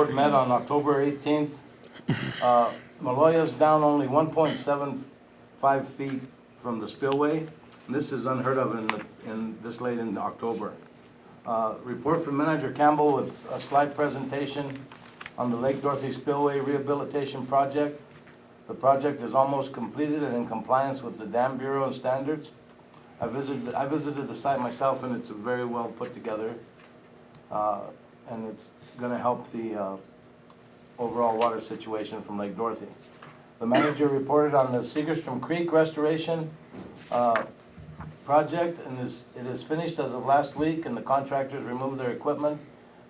report met on October 18th. Maloya's down only 1.75 feet from the spillway. And this is unheard of in this late in October. Report from Manager Campbell with a slide presentation on the Lake Dorothy Spillway Rehabilitation Project. The project is almost completed and in compliance with the Dam Bureau standards. I visited the site myself, and it's very well put together, and it's going to help the overall water situation from Lake Dorothy. The manager reported on the Segerstrom Creek restoration project, and it is finished as of last week, and the contractors removed their equipment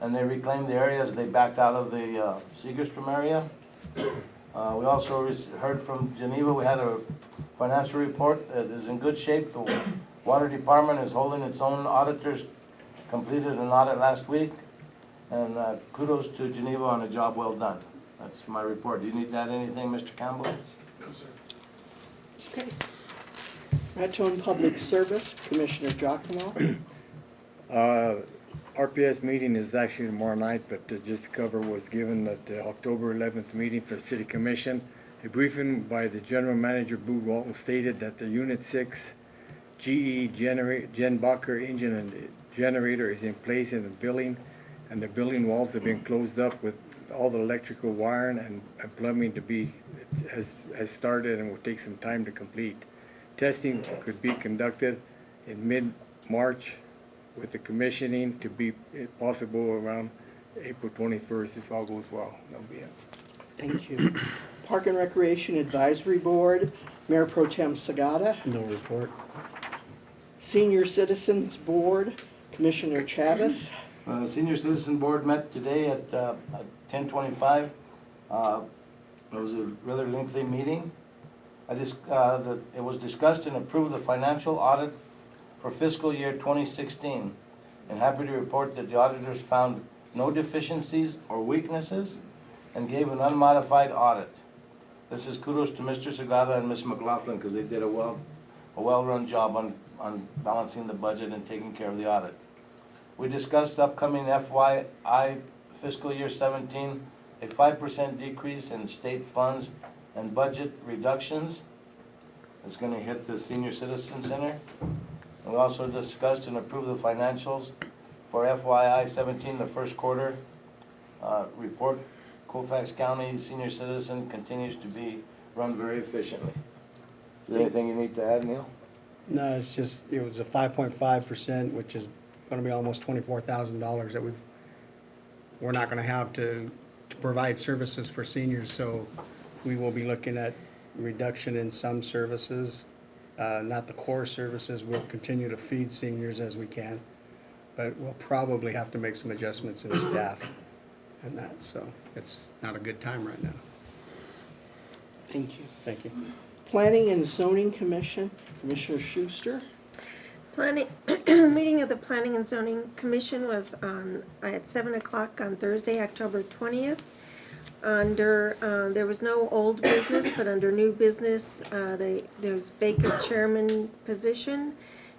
and they reclaimed the area as they backed out of the Segerstrom area. We also heard from Geneva. We had a financial report that is in good shape. The water department is holding its own. Auditors completed an audit last week, and kudos to Geneva on a job well done. That's my report. Do you need to add anything, Mr. Campbell? No, sir. Okay. Raton Public Service, Commissioner Giacomo. RPS meeting is actually tomorrow night, but just to cover was given at the October 11th meeting for the City Commission. A briefing by the General Manager, Boo Walton, stated that the Unit 6 GE Gen Bacher engine and generator is in place in the building, and the building walls have been closed up with all the electrical wiring and plumbing to be has started and will take some time to complete. Testing could be conducted in mid-March with the commissioning to be possible around April 21st if all goes well. That'll be it. Thank you. Park and Recreation Advisory Board, Mayor Pro Tem Sagata. No report. Senior Citizens Board, Commissioner Chavez. The Senior Citizen Board met today at 10:25. It was a rather lengthy meeting. It was discussed and approved the financial audit for fiscal year 2016. And happy to report that the auditors found no deficiencies or weaknesses and gave an unmodified audit. This is kudos to Mr. Sagata and Ms. McLaughlin because they did a well-run job on balancing the budget and taking care of the audit. We discussed upcoming FYI fiscal year 17, a 5% decrease in state funds and budget reductions. It's going to hit the Senior Citizen Center. And we also discussed and approved the financials for FYI 17, the first quarter report. Colfax County Senior Citizen continues to be run very efficiently. Is there anything you need to add, Neil? No, it's just, it was a 5.5%, which is gonna be almost $24,000 that we're not gonna have to provide services for seniors, so we will be looking at reduction in some services, not the core services. We'll continue to feed seniors as we can, but we'll probably have to make some adjustments in staff and that, so it's not a good time right now. Thank you. Thank you. Planning and Zoning Commission, Commissioner Schuster. Meeting of the Planning and Zoning Commission was at 7 o'clock on Thursday, October 20th. There was no old business, but under new business, there's vacant chairman position,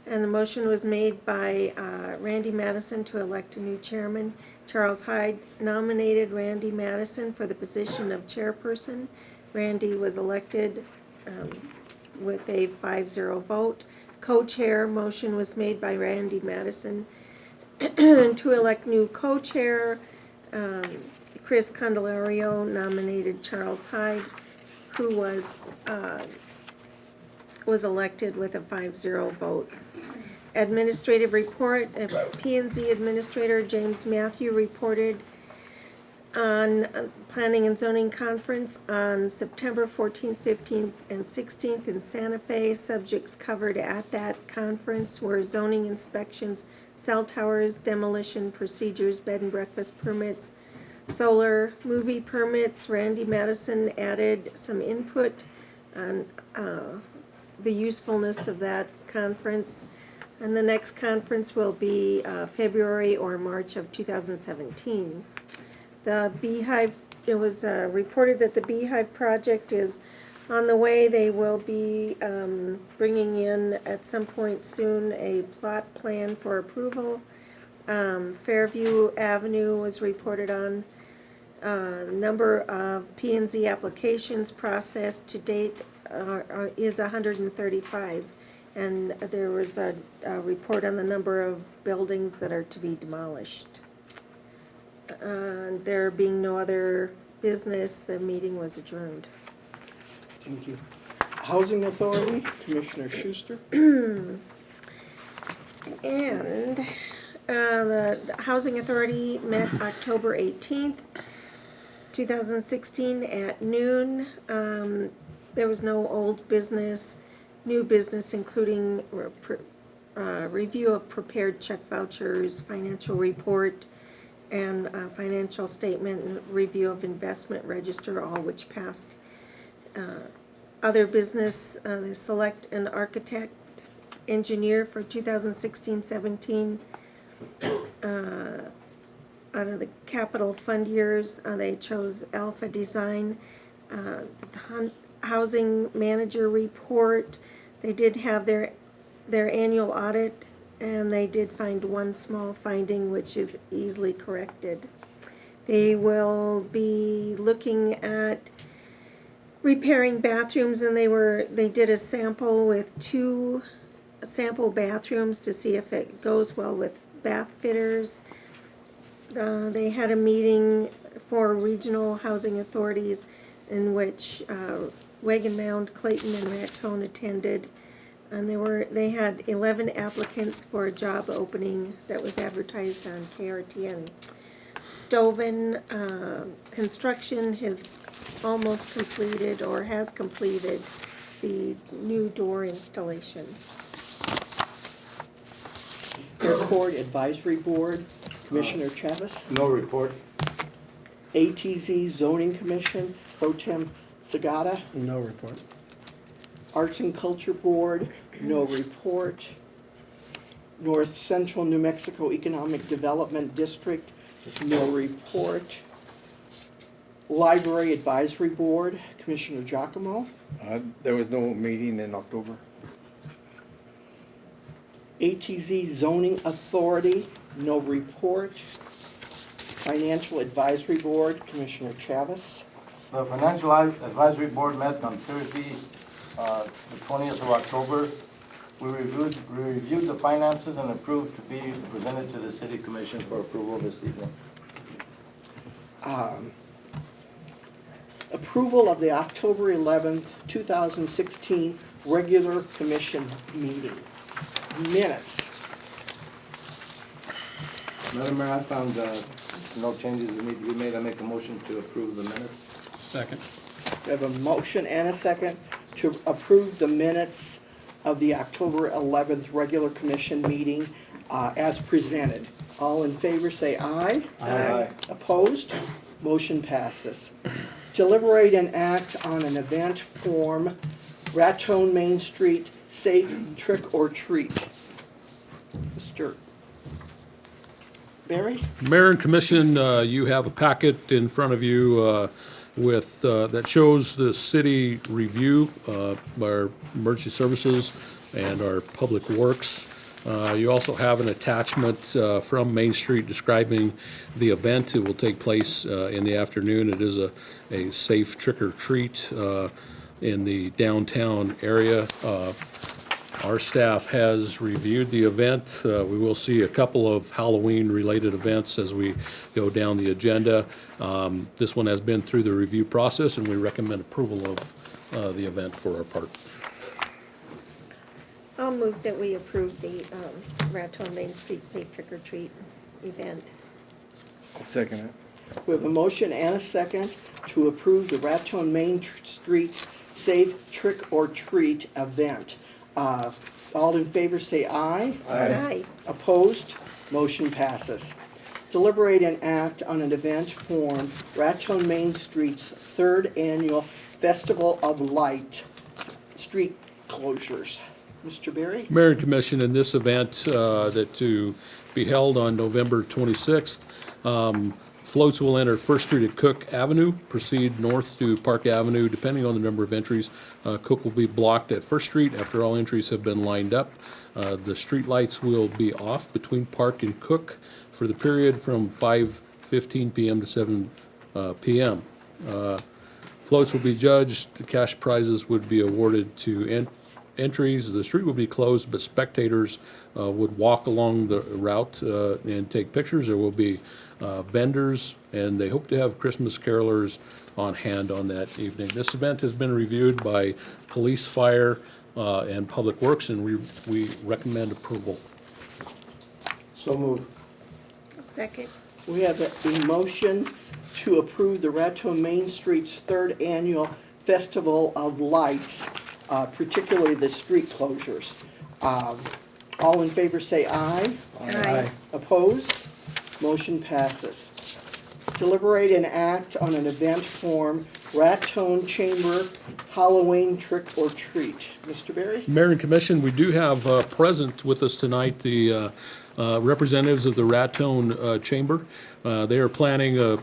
and the motion was made by Randy Madison to elect a new chairman. Charles Hyde nominated Randy Madison for the position of chairperson. Randy was elected with a 5-0 vote. Co-chair motion was made by Randy Madison to elect new co-chair. Chris Candelario nominated Charles Hyde, who was elected with a 5-0 vote. Administrative report, P&Z Administrator James Matthew reported on Planning and Zoning Conference on September 14th, 15th, and 16th in Santa Fe. Subjects covered at that conference were zoning inspections, cell towers, demolition procedures, bed and breakfast permits, solar, movie permits. Randy Madison added some input on the usefulness of that conference. And the next conference will be February or March of 2017. The Beehive, it was reported that the Beehive project is on the way. They will be bringing in at some point soon a plot plan for approval. Fairview Avenue was reported on. Number of P and Z applications processed to date is 135. And there was a report on the number of buildings that are to be demolished. There being no other business, the meeting was adjourned. Thank you. Housing Authority, Commissioner Schuster. And the Housing Authority met October 18th, 2016 at noon. There was no old business, new business, including review of prepared check vouchers, financial report, and financial statement, and review of investment register, all which passed. Other business, they select an architect, engineer for 2016-17. Out of the capital fund years, they chose Alpha Design. The housing manager report, they did have their annual audit, and they did find one small finding which is easily corrected. They will be looking at repairing bathrooms, and they did a sample with 2 sample bathrooms to see if it goes well with bath fitters. They had a meeting for regional housing authorities in which Wagon Mound, Clayton, and Raton attended. And they had 11 applicants for a job opening that was advertised on KRTN. Stoven Construction has almost completed or has completed the new door installation. Airport Advisory Board, Commissioner Chavez. No report. ATZ Zoning Commission, Pro Tem Sagata. No report. Arts and Culture Board, no report. North Central New Mexico Economic Development District, no report. Library Advisory Board, Commissioner Giacomo. There was no meeting in October. ATZ Zoning Authority, no report. Financial Advisory Board, Commissioner Chavez. The Financial Advisory Board met on Thursday, the 20th of October. We reviewed the finances and approved to be presented to the City Commission for approval this evening. Approval of the October 11th, 2016 regular commission meeting. Minutes. Madam Mayor, I found no changes that need to be made. I make a motion to approve the minutes. Second. We have a motion and a second to approve the minutes of the October 11th regular commission meeting as presented. All in favor say aye. Aye. Opposed? Motion passes. Deliberate and act on an event form, Raton Main Street Safe Trick or Treat. Mr. Barry? Mayor and Commission, you have a packet in front of you with, that shows the city review, our emergency services and our public works. You also have an attachment from Main Street describing the event. It will take place in the afternoon. It is a safe trick or treat in the downtown area. Our staff has reviewed the event. We will see a couple of Halloween-related events as we go down the agenda. This one has been through the review process, and we recommend approval of the event for our part. I'll move that we approve the Raton Main Street Safe Trick or Treat event. I'll second it. We have a motion and a second to approve the Raton Main Street Safe Trick or Treat event. All in favor say aye. Aye. Opposed? Motion passes. Deliberate and act on an event form, Raton Main Street's 3rd Annual Festival of Light street closures. Mr. Berry? Mayor and Commission, in this event that to be held on November 26th, floats will enter First Street at Cook Avenue, proceed north to Park Avenue, depending on the number of entries. Cook will be blocked at First Street after all entries have been lined up. The street lights will be off between Park and Cook for the period from 5:15 p.m. to 7 p.m. Floats will be judged, the cash prizes would be awarded to entries. The street will be closed, but spectators would walk along the route and take pictures. There will be vendors, and they hope to have Christmas carolers on hand on that evening. This event has been reviewed by Police, Fire, and Public Works, and we recommend approval. So moved. Second. We have a motion to approve the Raton Main Street's third annual Festival of Lights, particularly the street closures. All in favor say aye. Aye. Opposed? Motion passes. Deliberate and act on an event form, Raton Chamber Halloween Trick or Treat. Mr. Berry? Mayor and Commission, we do have present with us tonight the representatives of the Raton Chamber. They are planning a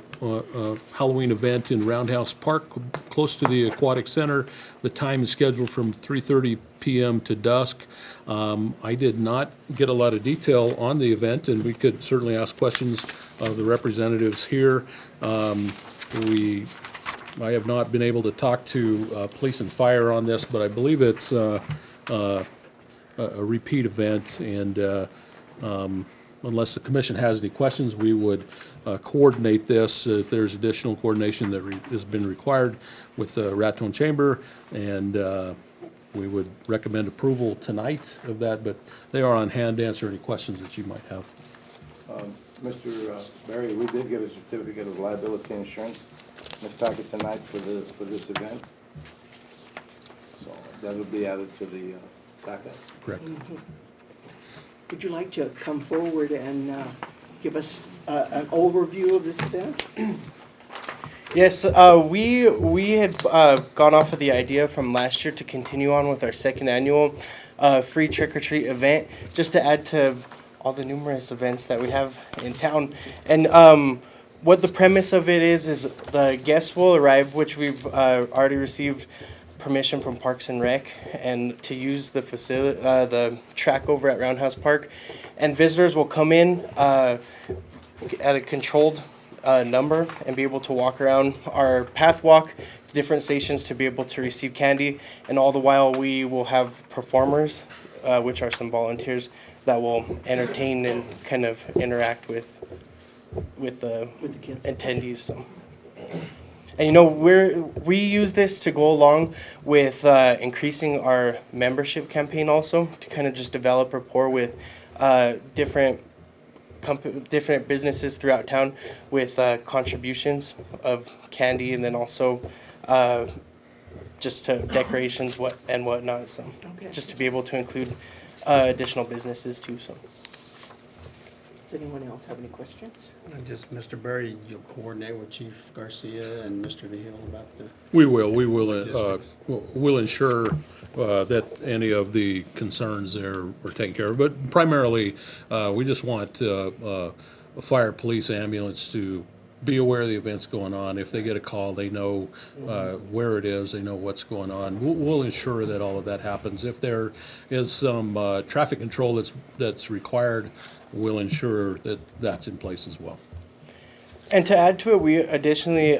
Halloween event in Roundhouse Park, close to the Aquatic Center. The time is scheduled from 3:30 p.m. to dusk. I did not get a lot of detail on the event, and we could certainly ask questions of the representatives here. I have not been able to talk to police and fire on this, but I believe it's a repeat event, and unless the commission has any questions, we would coordinate this if there's additional coordination that has been required with the Raton Chamber, and we would recommend approval tonight of that, but they are on hand to answer any questions that you might have. Mr. Barry, we did get a certificate of liability insurance, Ms. Tackett, tonight for this event. So that will be added to the packet. Correct. Would you like to come forward and give us an overview of this event? Yes, we had gone off of the idea from last year to continue on with our second annual free trick-or-treat event, just to add to all the numerous events that we have in town. And what the premise of it is the guests will arrive, which we've already received permission from Parks and Rec, and to use the facility, the track over at Roundhouse Park, and visitors will come in at a controlled number and be able to walk around our path walk to different stations to be able to receive candy, and all the while we will have performers, which are some volunteers that will entertain and kind of interact with the kids. attendees. So. And you know, we use this to go along with increasing our membership campaign also, to kind of just develop rapport with different businesses throughout town with contributions of candy, and then also just to decorations and whatnot. So Okay. just to be able to include additional businesses too. So. Does anyone else have any questions? And just, Mr. Berry, you'll coordinate with Chief Garcia and Mr. Vigil about the, We will Logistics. we'll ensure that any of the concerns there are taken care of. But primarily, we just want a fire, police, ambulance to be aware of the events going on. If they get a call, they know where it is, they know what's going on. We'll ensure that all of that happens. If there is some traffic control that's required, we'll ensure that that's in place as well. And to add to it, we additionally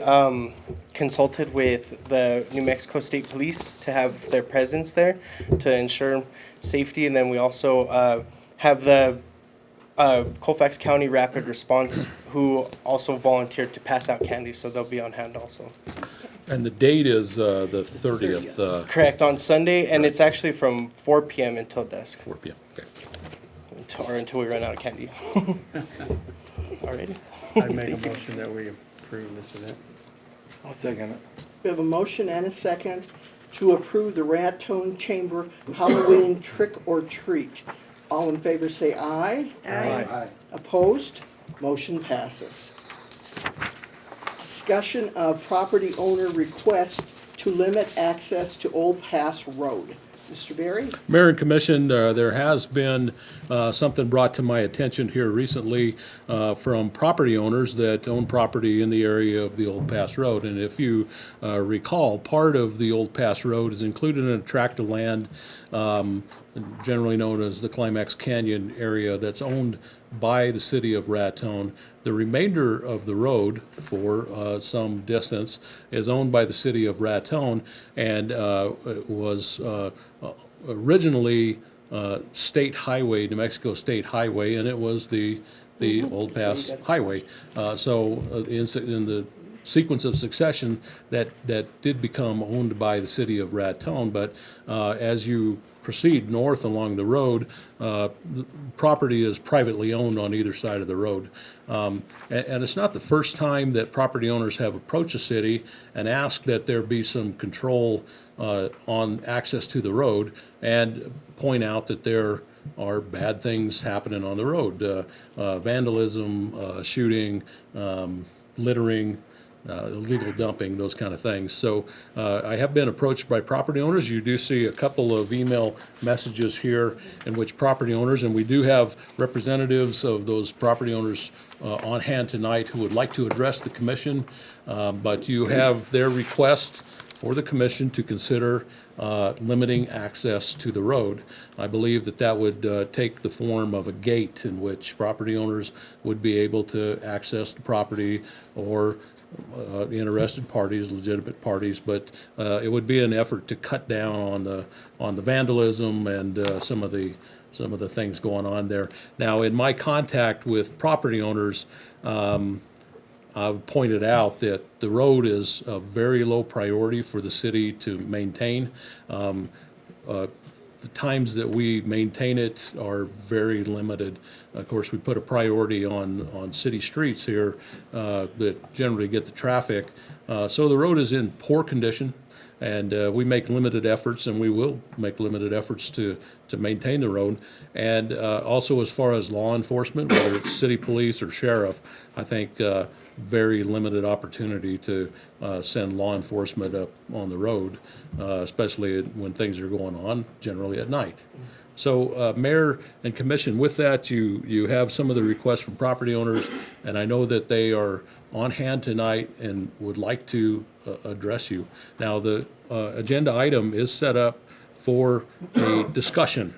consulted with the New Mexico State Police to have their presence there to ensure safety. And then we also have the Colfax County Rapid Response, who also volunteered to pass out candy, so they'll be on hand also. And the date is the 30th, Correct, on Sunday, and it's actually from 4 p.m. until dusk, 4 p.m. Okay. until we run out of candy. Alrighty. I'd make a motion that we approve this event. I'll second it. We have a motion and a second to approve the Raton Chamber Halloween Trick or Treat. All in favor say aye. Aye. Opposed? Motion passes. Discussion of property owner request to limit access to Old Pass Road. Mr. Berry? Mayor and Commission, there has been something brought to my attention here recently from property owners that own property in the area of the Old Pass Road. And if you recall, part of the Old Pass Road is included in a tract of land generally known as the Climax Canyon area, that's owned by the city of Raton. The remainder of the road, for some distance, is owned by the city of Raton, and it was originally state highway, New Mexico State Highway, and it was the Old Pass Highway. In the sequence of succession, that did become owned by the city of Raton, but as you proceed north along the road, property is privately owned on either side of the road. And it's not the first time that property owners have approached the city and asked that there be some control on access to the road, and point out that there are bad things happening on the road. Vandalism, shooting, littering, illegal dumping, those kind of things. So I have been approached by property owners. You do see a couple of email messages here in which property owners, and we do have representatives of those property owners on hand tonight who would like to address the commission, but you have their request for the commission to consider limiting access to the road. I believe that that would take the form of a gate in which property owners would be able to access the property, or interested parties, legitimate parties, but it would be an effort to cut down on the vandalism and some of the things going on there. Now, in my contact with property owners, I've pointed out that the road is a very low priority for the city to maintain. The times that we maintain it are very limited. Of course, we put a priority on city streets here that generally get the traffic. So the road is in poor condition, and we make limited efforts, and we will make limited efforts to maintain the road. And also, as far as law enforcement, whether it's city police or sheriff, I think very limited opportunity to send law enforcement up on the road, especially when things are going on, generally at night. So, Mayor and Commission, with that, you have some of the requests from property owners, and I know that they are on hand tonight and would like to address you. Now, the agenda item is set up for a discussion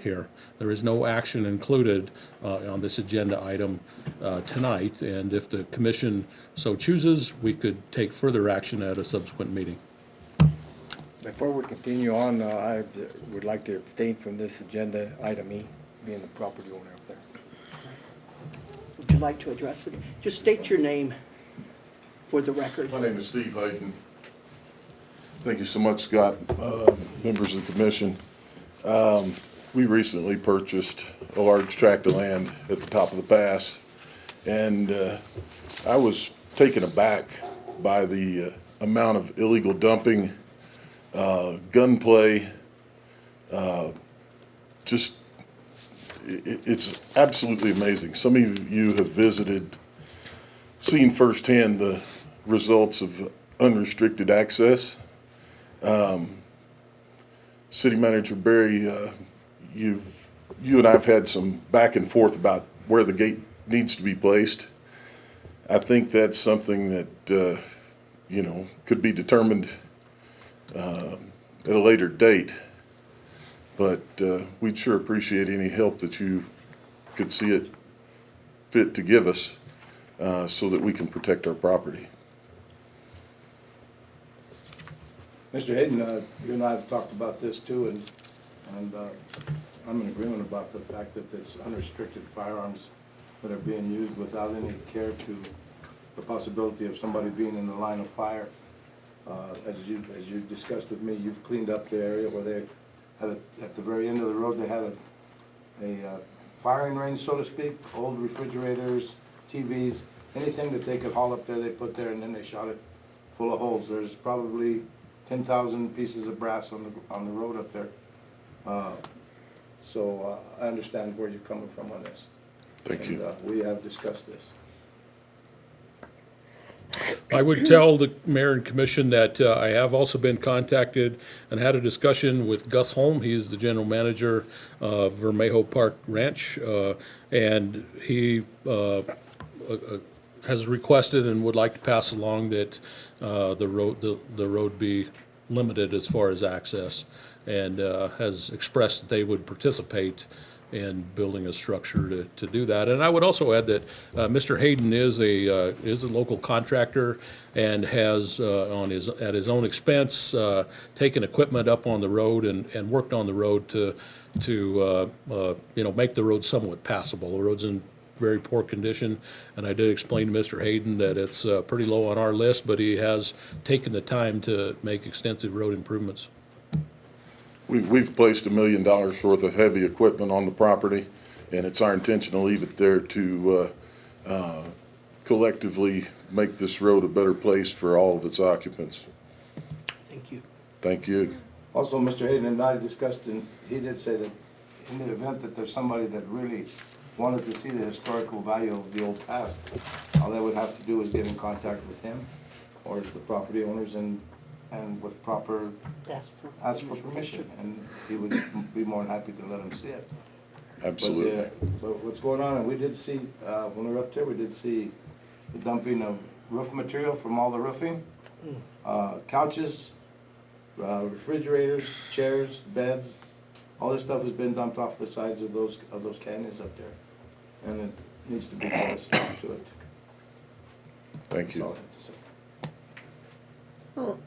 here. There is no action included on this agenda item tonight, and if the commission so chooses, we could take further action at a subsequent meeting. Before we continue on, I would like to abstain from this agenda item E, being the property owner up there. Would you like to address it? Just state your name for the record. My name is Steve Hayden. Thank you so much, Scott, members of the commission. We recently purchased a large tract of land at the top of the pass, and I was taken aback by the amount of illegal dumping, gunplay. It's absolutely amazing. Some of you have visited, seen firsthand the results of unrestricted access. City Manager Berry, you and I have had some back and forth about where the gate needs to be placed. I think that's something that could be determined at a later date, but we'd sure appreciate any help that you could see it fit to give us so that we can protect our property. Mr. Hayden, you and I have talked about this too, and I'm in agreement about the fact that it's unrestricted firearms that are being used without any care to the possibility of somebody being in the line of fire. As you discussed with me, you've cleaned up the area where they had at the very end of the road, they had a firing range, so to speak, old refrigerators, TVs, anything that they could haul up there, they put there, and then they shot it full of holes. There's probably 10,000 pieces of brass on the road up there. So I understand where you're coming from on this. Thank you. We have discussed this. I would tell the mayor and commission that I have also been contacted and had a discussion with Gus Holm. He is the general manager of Vermejo Park Ranch, and he has requested and would like to pass along that the road be limited as far as access. and has expressed that they would participate in building a structure to do that. And I would also add that Mr. Hayden is a local contractor and has at his own expense taken equipment up on the road and worked on the road to make the road somewhat passable. The road's in very poor condition, and I did explain to Mr. Hayden that it's pretty low on our list, but he has taken the time to make extensive road improvements. We've placed $1 million worth of heavy equipment on the property, and it's our intention to leave it there to collectively make this road a better place for all of its occupants. Thank you. Thank you. Also, Mr. Hayden and I discussed, and he did say that in the event that there's somebody that really wanted to see the historical value of the old past, all they would have to do is get in contact with him or the property owners and with proper, ask for permission, and he would be more than happy to let them see it. Absolutely. But what's going on, and we did see, when we were up there, we did see the dumping of roof material from all the roofing, couches, refrigerators, chairs, beds, all this stuff has been dumped off the sides of those canyons up there, and it needs to be put a stop to it. Thank That's all I you. have to say. Well,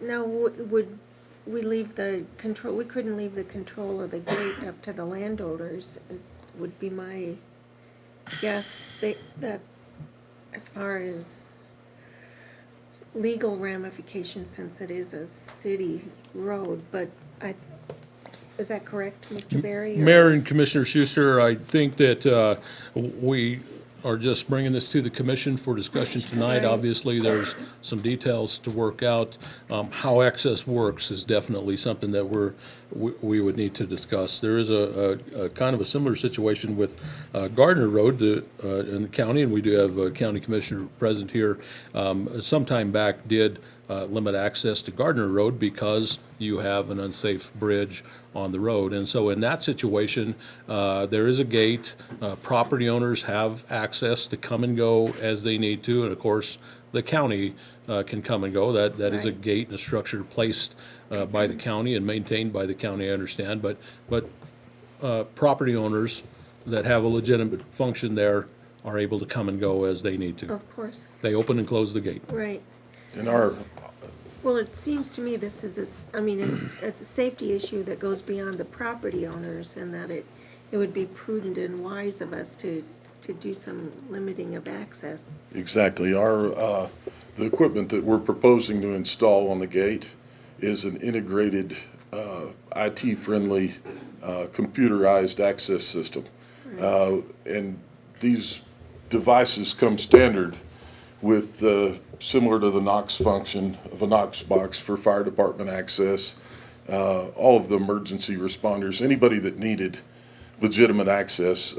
now, would we leave the control, we couldn't leave the control of the gate up to the landowners, it would be my guess, that as far as legal ramifications, since it is a city road, but is that correct, Mr. Berry? or- Mayor and Commissioner Schuster, I think that we are just bringing this to the commission for discussion tonight. Right. Obviously, there's some details to work out. How access works is definitely something that we would need to discuss. There is a kind of a similar situation with Gardner Road in the county, and we do have a county commissioner present here. Some time back did limit access to Gardner Road because you have an unsafe bridge on the road. And so in that situation, there is a gate. Property owners have access to come and go as they need to. And of course, the county can come and go. That is a Right. gate and a structure placed by the county and maintained by the county, I understand. But property owners that have a legitimate function there are able to come and go as they need to. Of course, They open and close the gate. right. And our, Well, it seems to me this is it's a safety issue that goes beyond the property owners, and that it would be prudent and wise of us to do some limiting of access. exactly, our, the equipment that we're proposing to install on the gate is an integrated, IT-friendly, computerized access system. And these devices come standard with, similar to the Knox function of a Knox box for fire department access. All of the emergency responders, anybody that needed legitimate access,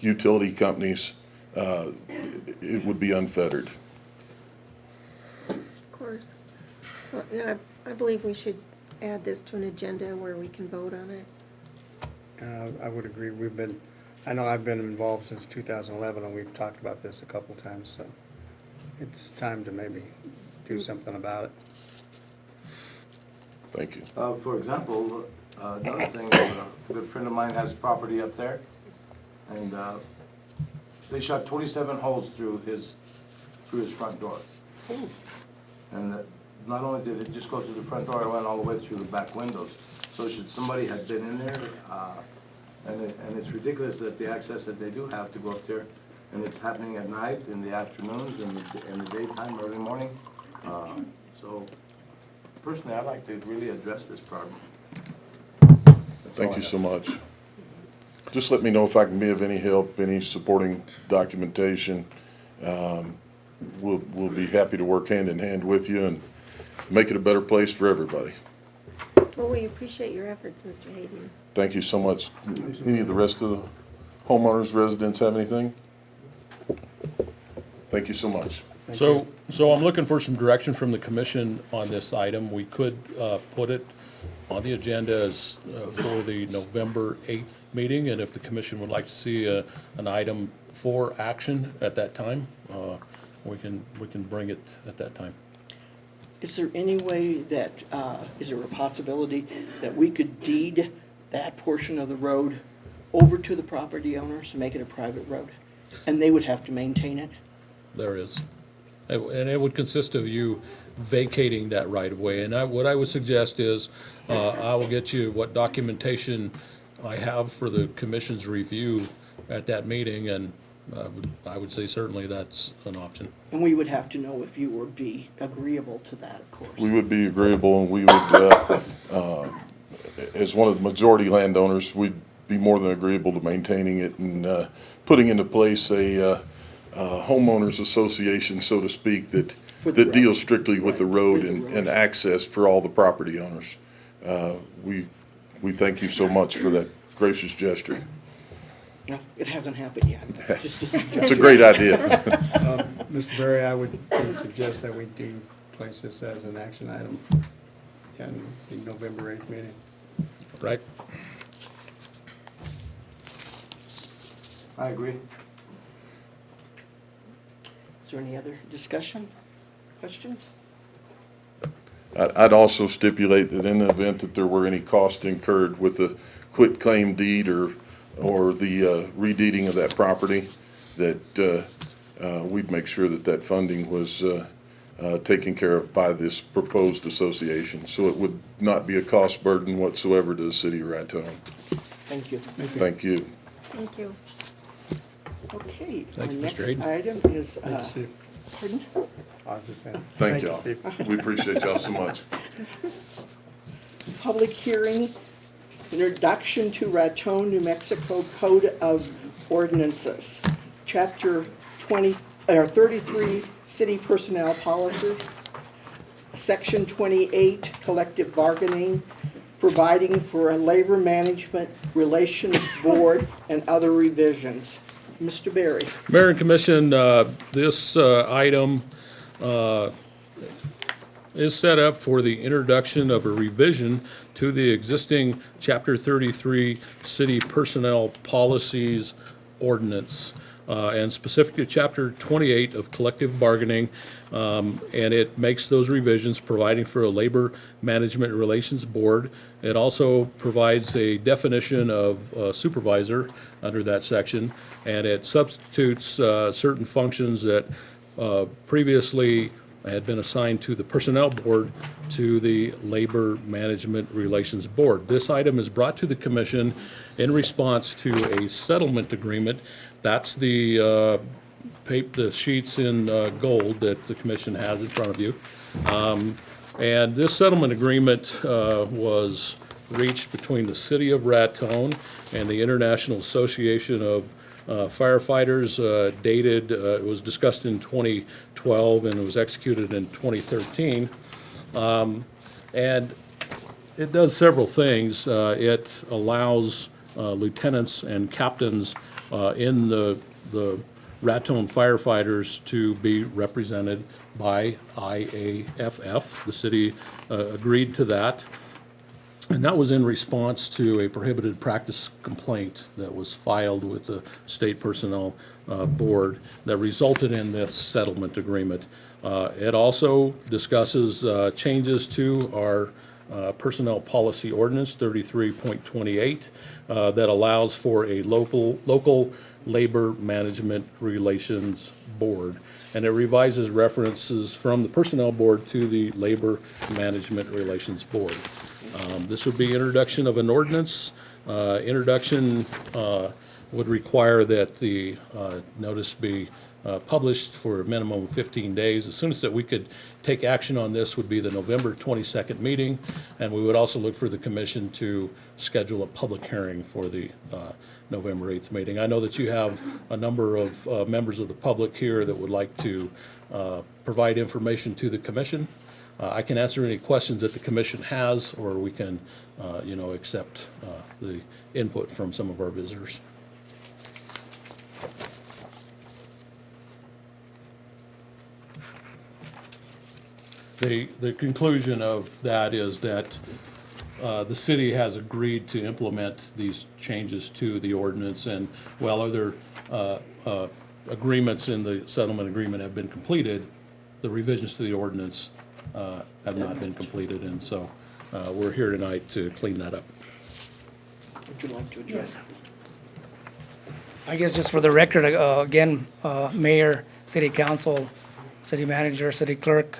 utility companies, it would be unfettered. Of course. Well, yeah, I believe we should add this to an agenda where we can vote on it. I would agree. I know I've been involved since 2011, and we've talked about this a couple times, so it's time to maybe do something about it. Thank you. For example, another thing, a good friend of mine has property up there, and they shot 27 holes through his front door. And not only did it just go through the front door, it went all the way through the back windows. So should somebody have been in there, and it's ridiculous that the access that they do have to go up there, and it's happening at night, in the afternoons, in the daytime, early morning. So personally, I'd like to really address this problem. Thank you so much. Just let me know if I can be of any help, any supporting documentation. We'll be happy to work hand in hand with you and make it a better place for everybody. Well, we appreciate your efforts, Mr. Hayden. Thank you so much. Any of the rest of the homeowners, residents have anything? Thank you so much. So I'm looking for some direction from the commission on this item. We could put it on the agenda as for the November 8th meeting, and if the commission would like to see an item for action at that time, we can bring it at that time. Is there any way that, is there a possibility that we could deed that portion of the road over to the property owners and make it a private road? And they would have to maintain it? There is. And it would consist of you vacating that right-of-way. And what I would suggest is, I will get you what documentation I have for the commission's review at that meeting, and I would say certainly that's an option. And we would have to know if you would be agreeable to that, of course. We would be agreeable, and we would, as one of the majority landowners, we'd be more than agreeable to maintaining it and putting into place a homeowners association, so to speak, that For the that deals road. strictly with the Right, road with the and road. access for all the property owners. We thank you so much for that gracious gesture. No, it hasn't happened yet. Just a It's a suggestion. great idea. Mr. Berry, I would suggest that we do place this as an action item in the November 8th meeting. Right? I agree. Is there any other discussion, questions? I'd also stipulate that in the event that there were any cost incurred with the quitclaim deed or the redeeding of that property, that we'd make sure that that funding was taken care of by this proposed association. So it would not be a cost burden whatsoever to the city of Raton. Thank you. Thank you. Thank you. Okay. Thank you, Mr. Our next Hayden. item is, Thank you, Steve. pardon? I was just saying. Thank you, y'all. Steve. We appreciate y'all so much. Public hearing, introduction to Raton, New Mexico Code of Ordinances, Chapter 33, City Personnel Policies, Section 28, Collective Bargaining, providing for a Labor Management Relations Board and other revisions. Mr. Berry. Mayor and Commission, this item is set up for the introduction of a revision to the existing Chapter 33 City Personnel Policies Ordinance, and specific to Chapter 28 of Collective Bargaining, and it makes those revisions, providing for a Labor Management Relations Board. It also provides a definition of supervisor under that section, and it substitutes certain functions that previously had been assigned to the Personnel Board to the Labor Management Relations Board. This item is brought to the Commission in response to a settlement agreement. That's the sheets in gold that the Commission has in front of you. And this settlement agreement was reached between the City of Raton and the International Association of Firefighters, dated, it was discussed in 2012 and it was executed in 2013. And it does several things. It allows lieutenants and captains in the Raton firefighters to be represented by IAFF. The city agreed to that. And that was in response to a prohibited practice complaint that was filed with the State Personnel Board that resulted in this settlement agreement. It also discusses changes to our Personnel Policy Ordinance 33.28 that allows for a local Labor Management Relations Board. And it revises references from the Personnel Board to the Labor Management Relations Board. This would be introduction of an ordinance. Introduction would require that the notice be published for a minimum of 15 days. As soon as that we could take action on this would be the November 22nd meeting, and we would also look for the commission to schedule a public hearing for the November 8th meeting. I know that you have a number of members of the public here that would like to provide information to the commission. I can answer any questions that the commission has, or we can, accept the input from some of our visitors. The conclusion of that is that the city has agreed to implement these changes to the ordinance, and while other agreements in the settlement agreement have been completed, the revisions to the ordinance have not been completed, and so we're here tonight to clean that up. Would you like to address this? I guess just for the record, again, Mayor, City Council, City Manager, City Clerk,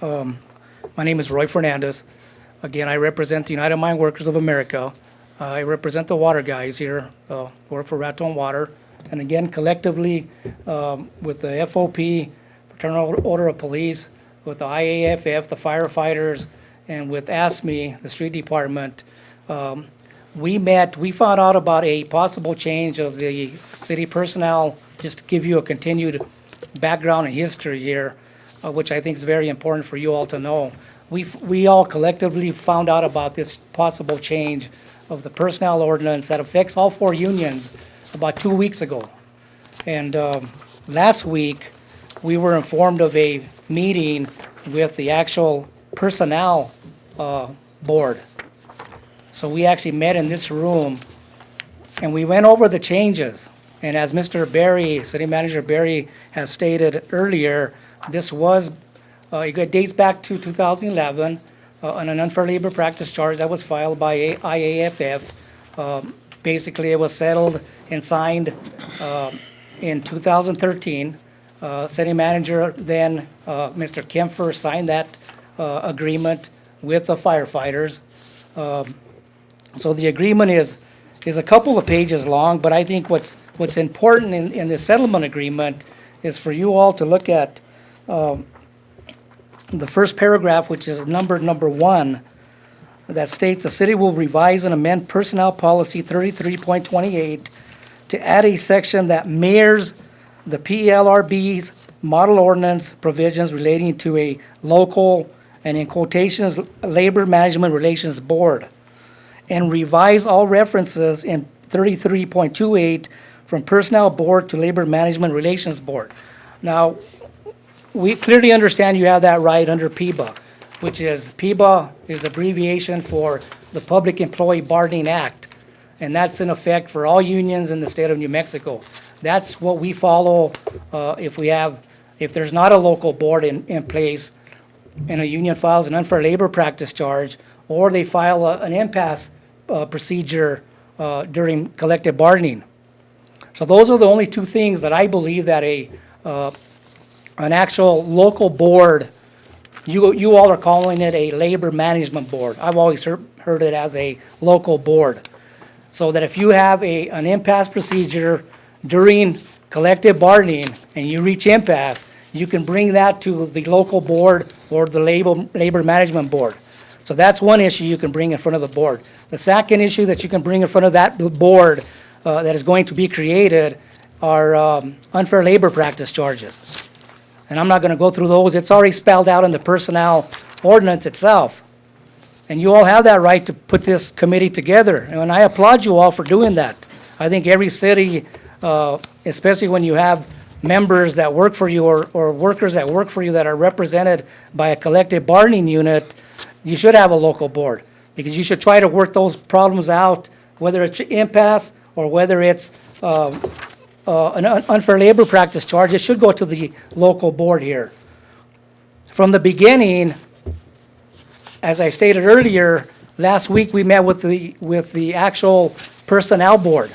my name is Roy Fernandez. Again, I represent the United Mine Workers of America. I represent the water guys here, work for Raton Water. And again, collectively, with the FOP, Fraternal Order of Police, with the IAFF, the firefighters, and with ASME, the street department, we found out about a possible change of the city personnel, just to give you a continued background and history here, which I think is very important for you all to know. We all collectively found out about this possible change of the personnel ordinance that affects all 4 unions about 2 weeks ago. And last week, we were informed of a meeting with the actual personnel board. So we actually met in this room, and we went over the changes. And as Mr. Berry, City Manager Berry, has stated earlier, this was, it dates back to 2011, on an unfair labor practice charge that was filed by IAFF. Basically, it was settled and signed in 2013. City Manager then, Mr. Kempfer, signed that agreement with the firefighters. So the agreement is a couple of pages long, but I think what's important in the settlement agreement is for you all to look at the first paragraph, which is number 1, that states the city will revise and amend Personnel Policy 33.28 to add a section that mirrors the PLRB's model ordinance provisions relating to a local, and in quotations, Labor Management Relations Board, and revise all references in 33.28 from Personnel Board to Labor Management Relations Board. Now, we clearly understand you have that right under PEBA, which is, PEBA is abbreviation for the Public Employee Bargaining Act, and that's in effect for all unions in the state of New Mexico. That's what we follow if there's not a local board in place and a union files an unfair labor practice charge, or they file an impasse procedure during collective bargaining. So those are the only 2 things that I believe that an actual local board, you all are calling it a labor management board. I've always heard it as a local board. So that if you have an impasse procedure during collective bargaining and you reach impasse, you can bring that to the local board or the labor management board. So that's one issue you can bring in front of the board. The second issue that you can bring in front of that board that is going to be created are unfair labor practice charges. And I'm not going to go through those. It's already spelled out in the personnel ordinance itself. And you all have that right to put this committee together. And I applaud you all for doing that. I think every city, especially when you have members that work for you or workers that work for you that are represented by a collective bargaining unit, you should have a local board, because you should try to work those problems out, whether it's impasse or whether it's an unfair labor practice charge. It should go to the local board here. From the beginning, as I stated earlier, last week we met with the actual personnel board.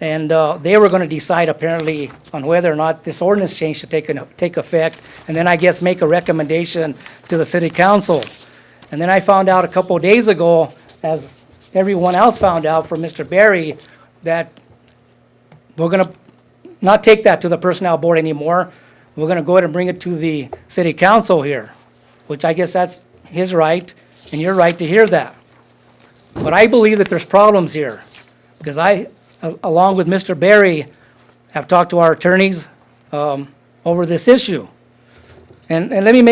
And they were going to decide apparently on whether or not this ordinance change should take effect, and then I guess make a recommendation to the city council. And then I found out a couple of days ago, as everyone else found out from Mr. Berry, that we're going to not take that to the personnel board anymore. We're going to go ahead and bring it to the city council here, which I guess that's his right, and your right to hear that. But I believe that there's problems here, because I, along with Mr. Berry, have talked to our attorneys over this issue. And let me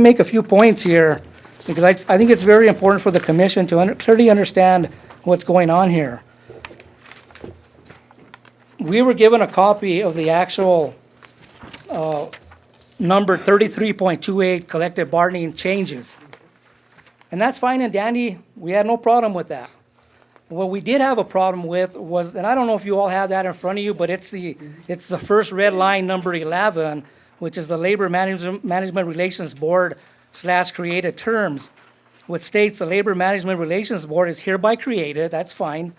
make a few points here, because I think it's very important for the commission to clearly understand what's going on here. We were given a copy of the actual number 33.28 collective bargaining changes. And that's fine and dandy. We had no problem with that. What we did have a problem with was, and I don't know if you all have that in front of you, but it's the first red line, number 11, which is the Labor Management Relations Board created terms, which states the Labor Management Relations Board is hereby created, that's fine.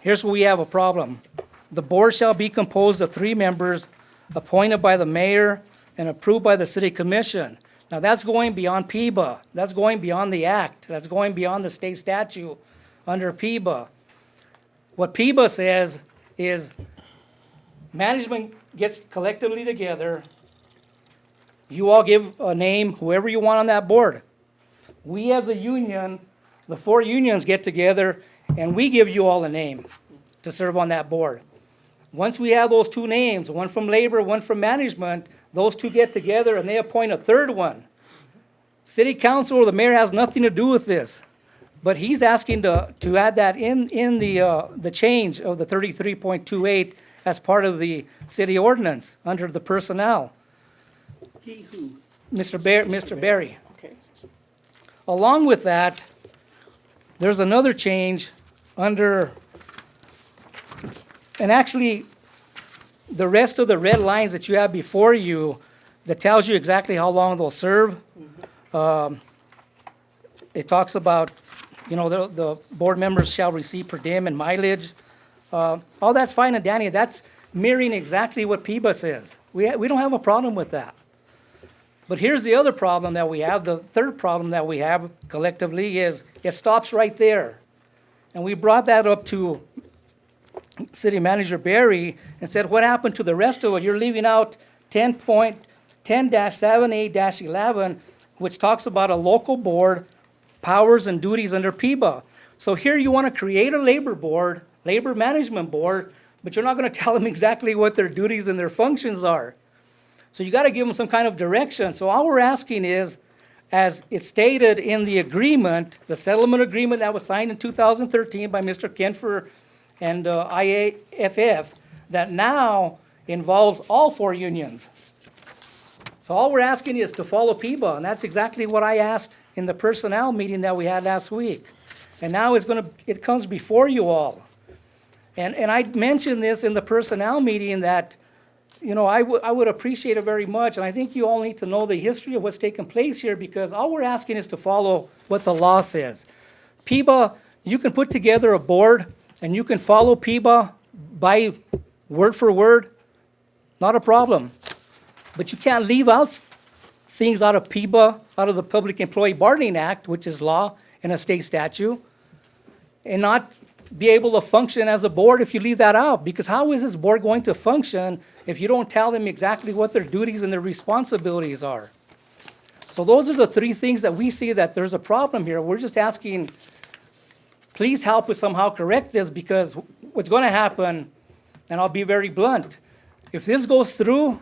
Here's where we have a problem. The board shall be composed of 3 members appointed by the mayor and approved by the city commission. Now, that's going beyond PIBA. That's going beyond the act. That's going beyond the state statute under PIBA. What PIBA says is management gets collectively together. You all give a name, whoever you want on that board. We as a union, the 4 unions get together and we give you all a name to serve on that board. Once we have those 2 names, one from labor, one from management, those 2 get together and they appoint a 3rd one. City council or the mayor has nothing to do with this, but he's asking to add that in the change of the 33.28 as part of the city ordinance under the personnel. He who? Mr. Barry. Okay. Along with that, there's another change under, and actually, the rest of the red lines that you have before you that tells you exactly how long they'll serve. It talks about, the board members shall receive per diem and mileage. All that's fine and dandy. That's mirroring exactly what PIBA says. We don't have a problem with that. But here's the other problem that we have, the 3rd problem that we have collectively is it stops right there. And we brought that up to City Manager Barry and said, what happened to the rest of it? You're leaving out 10.10-7A-11, which talks about a local board, powers and duties under PIBA. So here you want to create a labor board, labor management board, but you're not going to tell them exactly what their duties and their functions are. So you got to give them some kind of direction. So all we're asking is, as it's stated in the agreement, the settlement agreement that was signed in 2013 by Mr. Kenfer and IAFF, that now involves all 4 unions. So all we're asking is to follow PIBA, and that's exactly what I asked in the personnel meeting that we had last week. And now it comes before you all. And I mentioned this in the personnel meeting that, I would appreciate it very much, and I think you all need to know the history of what's taken place here, because all we're asking is to follow what the law says. PIBA, you can put together a board, and you can follow PIBA by word for word, not a problem. But you can't leave out things out of PIBA, out of the Public Employee Bargaining Act, which is law and a state statute, and not be able to function as a board if you leave that out. Because how is this board going to function if you don't tell them exactly what their duties and their responsibilities are? So those are the 3 things that we see that there's a problem here. We're just asking, please help us somehow correct this, because what's going to happen, and I'll be very blunt, if this goes through,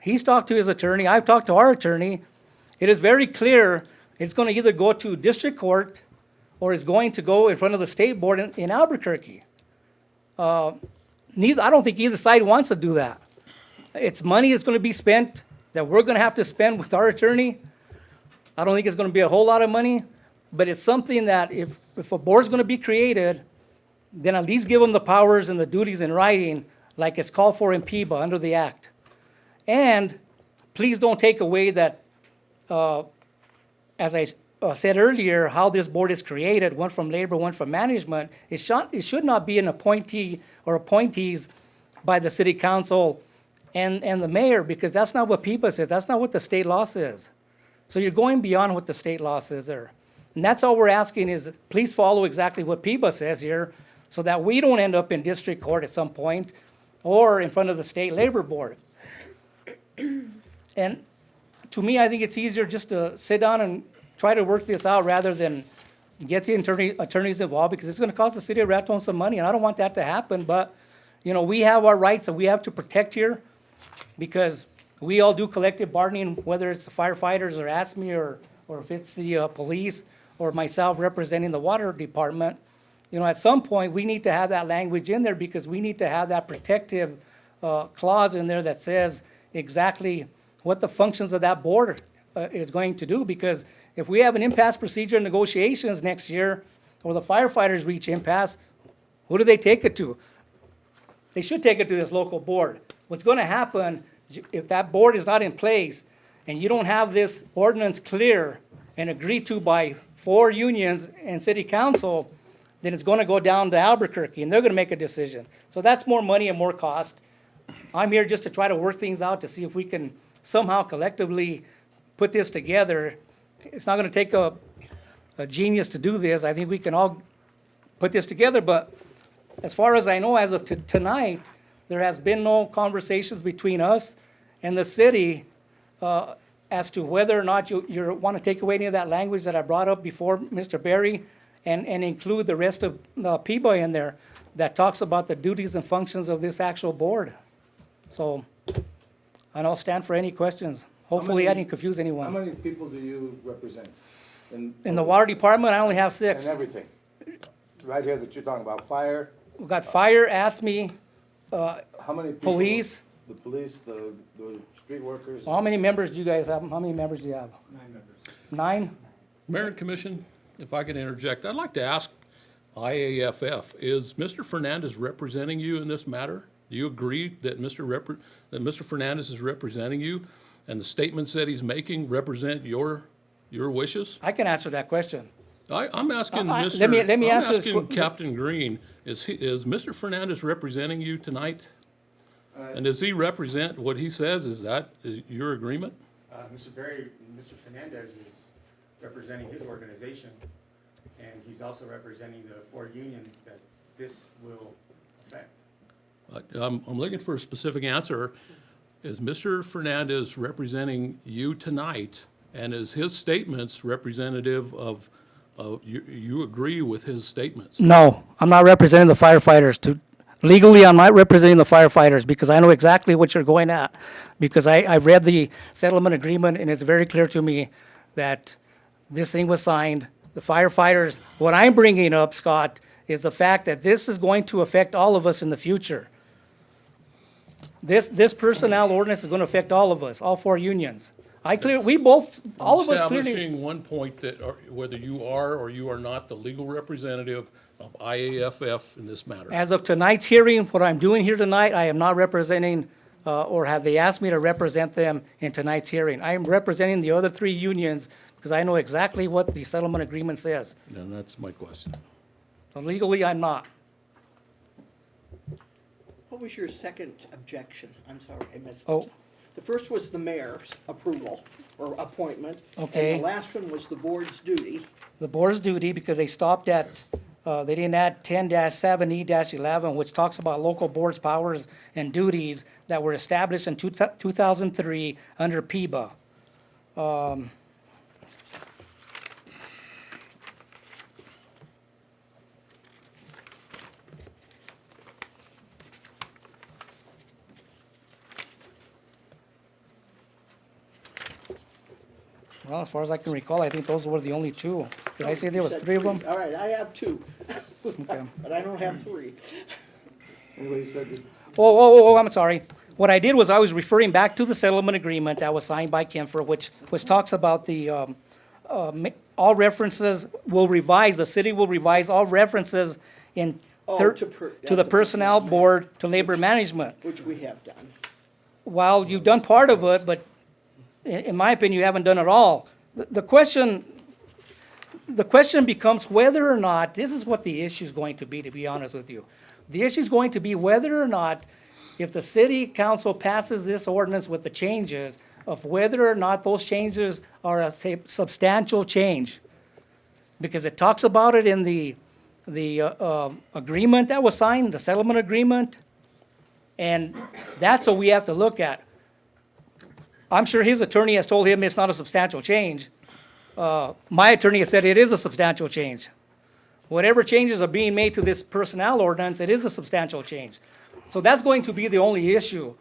he's talked to his attorney, I've talked to our attorney, it is very clear it's going to either go to district court or it's going to go in front of the state board in Albuquerque. I don't think either side wants to do that. It's money that's going to be spent that we're going to have to spend with our attorney. I don't think it's going to be a whole lot of money, but it's something that if a board's going to be created, then at least give them the powers and the duties in writing like it's called for in PIBA under the act. And please don't take away that, as I said earlier, how this board is created, one from labor, one from management. It should not be an appointee or appointees by the city council and the mayor, because that's not what PIBA says. That's not what the state law says. So you're going beyond what the state law says there. And that's all we're asking is, please follow exactly what PIBA says here, so that we don't end up in district court at some point or in front of the state labor board. And to me, I think it's easier just to sit down and try to work this out rather than get the attorneys involved, because it's going to cost the city of Raton some money, and I don't want that to happen. But, we have our rights that we have to protect here, because we all do collective bargaining, whether it's the firefighters or ASME or if it's the police or myself representing the water department. At some point, we need to have that language in there, because we need to have that protective clause in there that says exactly what the functions of that board is going to do. Because if we have an impasse procedure in negotiations next year, or the firefighters reach impasse, who do they take it to? They should take it to this local board. What's going to happen if that board is not in place, and you don't have this ordinance clear and agreed to by 4 unions and city council, then it's gonna go down to Albuquerque, and they're gonna make a decision. So that's more money and more cost. I'm here just to try to work things out to see if we can somehow collectively put this together. It's not gonna take a genius to do this. I think we can all put this together, but as far as I know, as of tonight, there has been no conversations between us and the city as to whether or not you want to take away any of that language that I brought up before, Mr. Berry, and include the rest of the PBA in there that talks about the duties and functions of this actual board. So, and I'll stand for any questions. Hopefully, I didn't confuse How anyone. many people do you represent? In the water department, I only have 6. And everything? Right here that you're talking about, fire, We've got fire, ASME, how many people? police. The police, the street workers? How many members do you guys have? How many members do you have? 9 members. 9? Mayor and Commission, if I could interject, I'd like to ask IAFF, is Mr. Fernandez representing you in this matter? Do you agree that Mr. Fernandez is representing you, and the statements that he's making represent your wishes? I can answer that question. I'm asking let Mr. me I'm answer this asking que- Captain Green, is Mr. Fernandez representing you tonight? And does he represent what he says? Is your agreement? Mr. Berry, Mr. Fernandez is representing his organization, and he's also representing the 4 unions that this will affect. I'm looking for a specific answer. Is Mr. Fernandez representing you tonight? And is his statements representative of, you agree with his statements? No, I'm not representing the firefighters. Legally, I'm not representing the firefighters because I know exactly what you're going at. Because I've read the settlement agreement, and it's very clear to me that this thing was signed. The firefighters, what I'm bringing up, Scott, is the fact that this is going to affect all of us in the future. This personnel ordinance is going to affect all of us, all 4 unions. All of us clearly. Establishing one point that whether you are or you are not the legal representative of IAFF in this matter. As of tonight's hearing, what I'm doing here tonight, I am not representing, or have they asked me to represent them in tonight's hearing. I am representing the other 3 unions because I know exactly what the settlement agreement says. And that's my question. So legally, I'm not. What was your second objection? I'm sorry, I missed it. Oh, The first was the mayor's approval or appointment. Okay. And the last one was the board's duty. the board's duty, because they stopped at, they didn't add 10-7E-11, which talks about local boards' powers and duties that were established in 2003 under PIBA. Well, as far as I can recall, I think those were the only 2. Did I say there You was said 3 of them? All right, I have 2. Okay. But I don't have 3. Anybody said that? Oh, I'm sorry. What I did was I was referring back to the settlement agreement that was signed by Kemfer, which talks about the, all references will revise, the city will revise all references in, to the personnel board, to labor management. Which we have done. Well, you've done part of it, but in my opinion, you haven't done it all. The question becomes whether or not, this is what the issue is going to be honest with you. The issue is going to be whether or not, if the city council passes this ordinance with the changes, of whether or not those changes are a substantial change. Because it talks about it in the agreement that was signed, the settlement agreement, and that's what we have to look at. I'm sure his attorney has told him it's not a substantial change. My attorney has said it is a substantial change. Whatever changes are being made to this personnel ordinance, it is a substantial change. So that's going to be the only issue,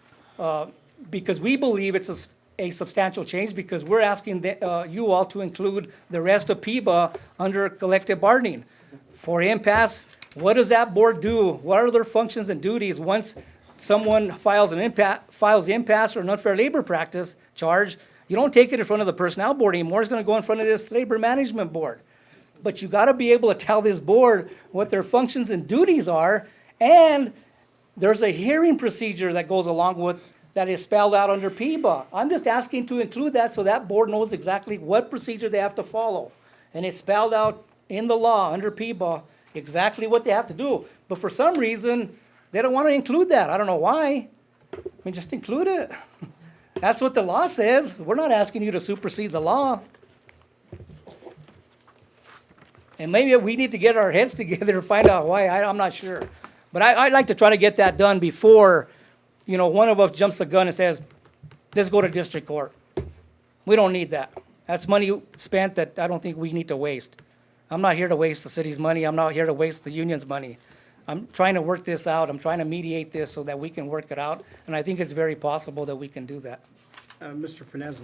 because we believe it's a substantial change, because we're asking you all to include the rest of PIBA under collective bargaining. For impasse, what does that board do? What are their functions and duties once someone files impasse or an unfair labor practice charge? You don't take it in front of the personnel board anymore. It's going to go in front of this labor management board. But you got to be able to tell this board what their functions and duties are, and there's a hearing procedure that goes along with that is spelled out under PBA. I'm just asking to include that so that board knows exactly what procedure they have to follow. And it's spelled out in the law under PBA, exactly what they have to do. But for some reason, they don't want to include that. I don't know why. I mean, just include it. That's what the law says. We're not asking you to supersede the law. And maybe we need to get our heads together and find out why. I'm not sure. But I'd like to try to get that done before, one of us jumps the gun and says, let's go to district court. We don't need that. That's money spent that I don't think we need to waste. I'm not here to waste the city's money. I'm not here to waste the union's money. I'm trying to work this out. I'm trying to mediate this so that we can work it out. And I think it's very possible that we can do that. Mr. Fernandez,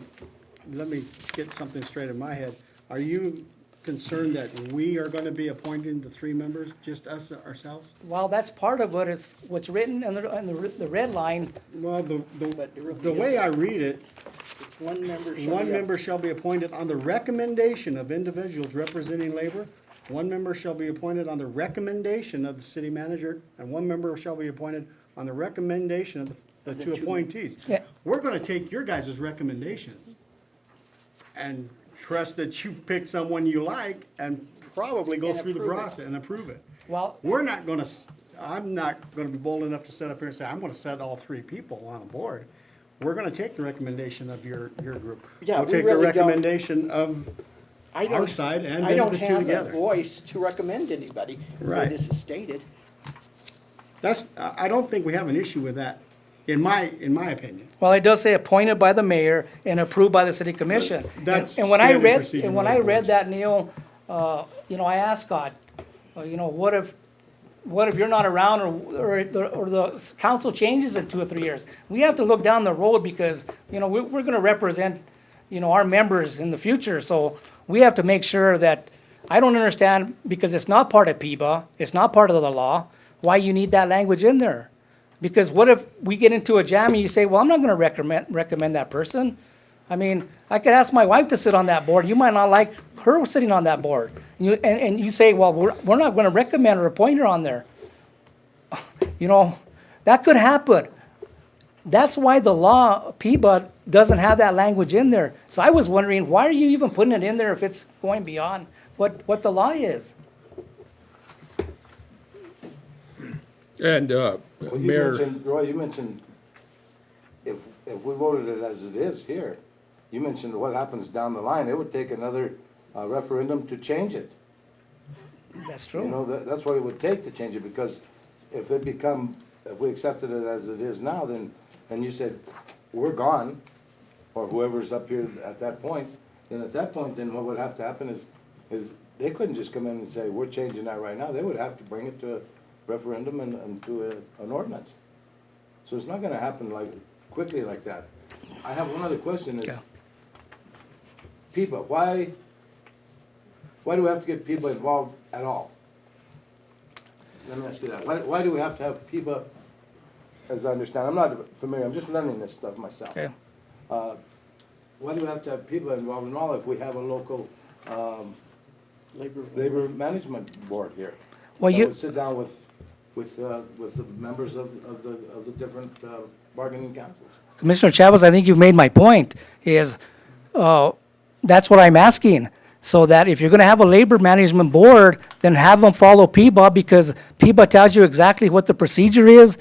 let me get something straight in my head. Are you concerned that we are gonna be appointing the 3 members, just us ourselves? Well, that's part of it, is what's written in the red line. Well, But it really the way I read it, It's one member shall one be member shall be appointed on the recommendation of individuals representing labor. One member shall be appointed on the recommendation of the city manager, and one member shall be appointed on the recommendation of the 2 appointees. Yeah. We're gonna take your guys' recommendations and trust that you pick someone you like and probably go And through the approve it. process and approve it. Well, We're not gonna, I'm not gonna be bold enough to sit up here and say, I'm gonna set all 3 people on a board. We're gonna take the recommendation of your group. Yeah, We'll we take the really don't- recommendation of I our don't- side and I then don't the 2 have a together. voice to recommend anybody, the way Right. this is stated. I don't think we have an issue with that, in my opinion. well, it does say appointed by the mayor and approved by the city commission. That's And when I standard read, procedure and when with I other read boards. that, Neil, I asked God, what if you're not around or the council changes in 2 or 3 years? We have to look down the road because, we're gonna represent, our members in the future. So we have to make sure that, I don't understand, because it's not part of PBA, it's not part of the law, why you need that language in there. Because what if we get into a jam and you say, well, I'm not gonna recommend that person? I mean, I could ask my wife to sit on that board. You might not like her sitting on that board. And you say, well, we're not gonna recommend or appoint her on there. That could happen. That's why the law, PBA, doesn't have that language in there. So I was wondering, why are you even putting it in there if it's going beyond what the law is? And, Well, Mayor, Roy, you mentioned if we voted it as it is here, you mentioned what happens down the line. It would take another referendum to change it. That's true. That's what it would take to change it, because if we accepted it as it is now, then you said, we're gone, or whoever's up here at that point, then at that point, then what would have to happen is they couldn't just come in and say, we're changing that right now. They would have to bring it to a referendum and to an ordinance. So it's not gonna happen quickly like that. I have one other question is, Yeah. PIPA, why do we have to get PIPA involved at all? Let me ask you that. Why do we have to have PIPA, as I understand, I'm not familiar, I'm just learning this stuff myself. Okay. Why do we have to have PIPA involved in all if we have a local Labor. labor management board here? Well, That you, would sit down with the members of the different bargaining councils. Commissioner Chavez, I think you've made my point, is, that's what I'm asking. So that if you're gonna have a labor management board, then have them follow PBA, because PBA tells you exactly what the procedure is,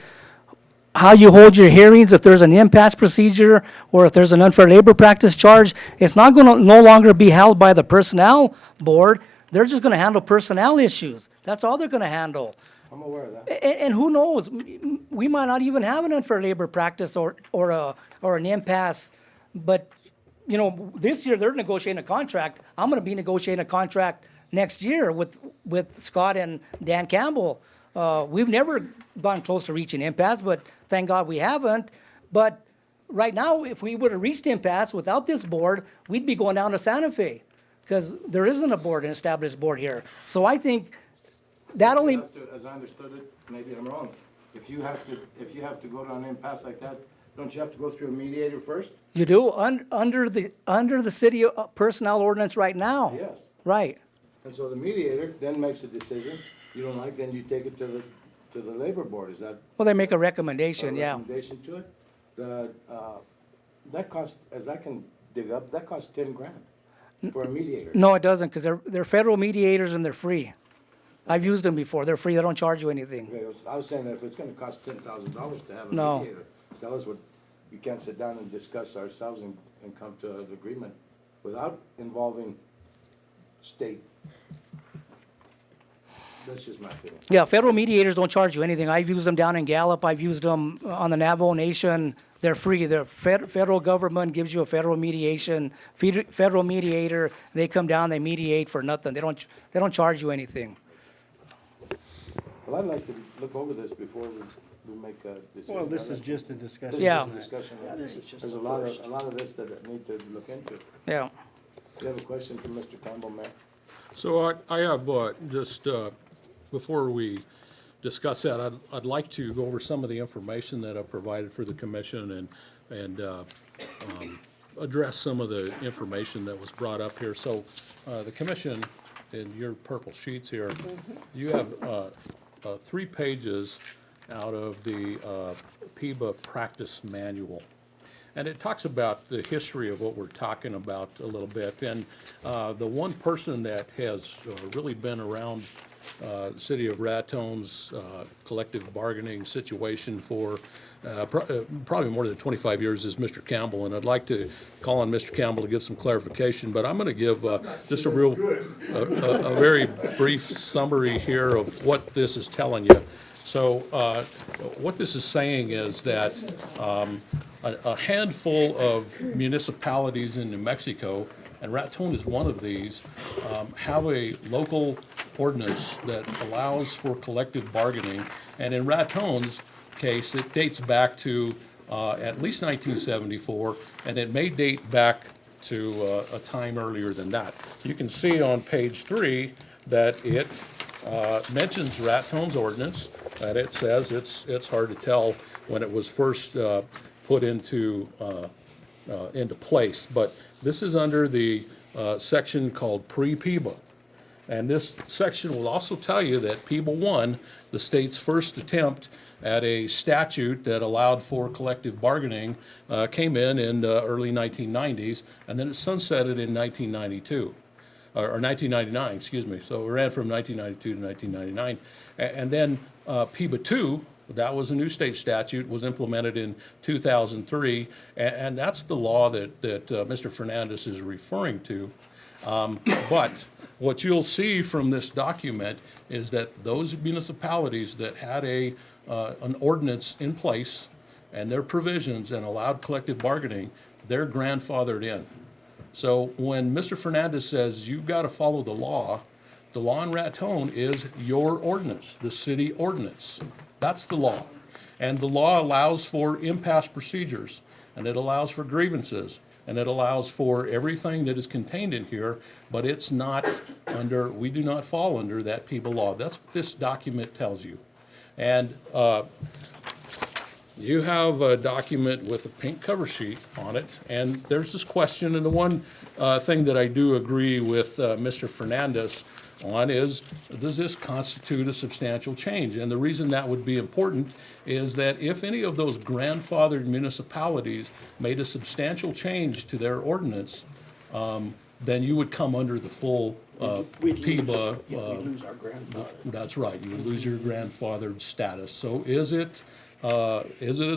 how you hold your hearings, if there's an impasse procedure, or if there's an unfair labor practice charge. It's not gonna no longer be held by the personnel board. They're just gonna handle personnel issues. That's all they're gonna handle. I'm aware of that. And who knows, we might not even have an unfair labor practice or an impasse, but, this year they're negotiating a contract. I'm gonna be negotiating a contract next year with Scott and Dan Campbell. We've never gone close to reaching impasse, but thank God we haven't. But right now, if we would have reached impasse without this board, we'd be going down to Santa Fe, because there isn't a board, an established board here. So I think that only, As I understood it, maybe I'm wrong, if you have to go down an impasse like that, don't you have to go through a mediator first? you do, under the city personnel ordinance right now. Yes. Right. And so the mediator then makes a decision, you don't like, then you take it to the labor board, is that Well, they make a a recommendation, yeah. recommendation to it? That costs, as I can dig up, that costs 10 grand for a mediator. No, it doesn't, because they're federal mediators and they're free. I've used them before. They're free. They don't charge you anything. Okay, I was saying that if it's gonna cost $10,000 to have a No. mediator, tell us what, you can't sit down and discuss ourselves and come to an agreement without involving state. That's just my opinion. Yeah, federal mediators don't charge you anything. I've used them down in Gallup. I've used them on the Navajo Nation. They're free. The federal government gives you a federal mediation, federal mediator. They come down, they mediate for nothing. They don't charge you anything. Well, I'd like to look over this before we make a decision. Well, this is just a discussion. This is Yeah. just a discussion. this is just There's the a lot of this that I need to look into. Yeah. You have a question for Mr. Campbell, Mayor? So I have just, before we discuss that, I'd like to go over some of the information that I've provided for the commission and address some of the information that was brought up here. So the commission, in your purple sheets here, you have 3 pages out of the PIBA practice manual. And it talks about the history of what we're talking about a little bit. And the one person that has really been around the city of Raton's collective bargaining situation for probably more than 25 years is Mr. Campbell. And I'd like to call on Mr. Campbell to give some clarification, but I'm going to give just a very brief summary here of what this is telling you. So what this is saying is that a handful of municipalities in New Mexico, and Raton is one of these, have a local ordinance that allows for collective bargaining. And in Raton's case, it dates back to at least 1974, and it may date back to a time earlier than that. You can see on page 3 that it mentions Raton's ordinance, and it says it's hard to tell when it was first put into place. But this is under the section called pre-PIBA. And this section will also tell you that PIBA 1, the state's first attempt at a statute that allowed for collective bargaining, came in the early 1990s, and then it sunsetted in 1992. Or 1999, excuse me. So it ran from 1992 to 1999. And then PIBA 2, that was a new state statute, was implemented in 2003, and that's the law that Mr. Fernandez is referring to. But what you'll see from this document is that those municipalities that had an ordinance in place and their provisions and allowed collective bargaining, they're grandfathered in. So when Mr. Fernandez says you've got to follow the law in Raton is your ordinance, the city ordinance. That's the law. And the law allows for impasse procedures, and it allows for grievances, and it allows for everything that is contained in here, but it's not under, we do not fall under that PIBA law. That's what this document tells you. And you have a document with a pink cover sheet on it, and there's this question, and the one thing that I do agree with Mr. Fernandez on is, does this constitute a substantial change? And the reason that would be important is that if any of those grandfathered municipalities made a substantial change to their ordinance, then you would come under the full PIBA. We'd lose our grandfather. That's right, you would lose your grandfathered status. So is it a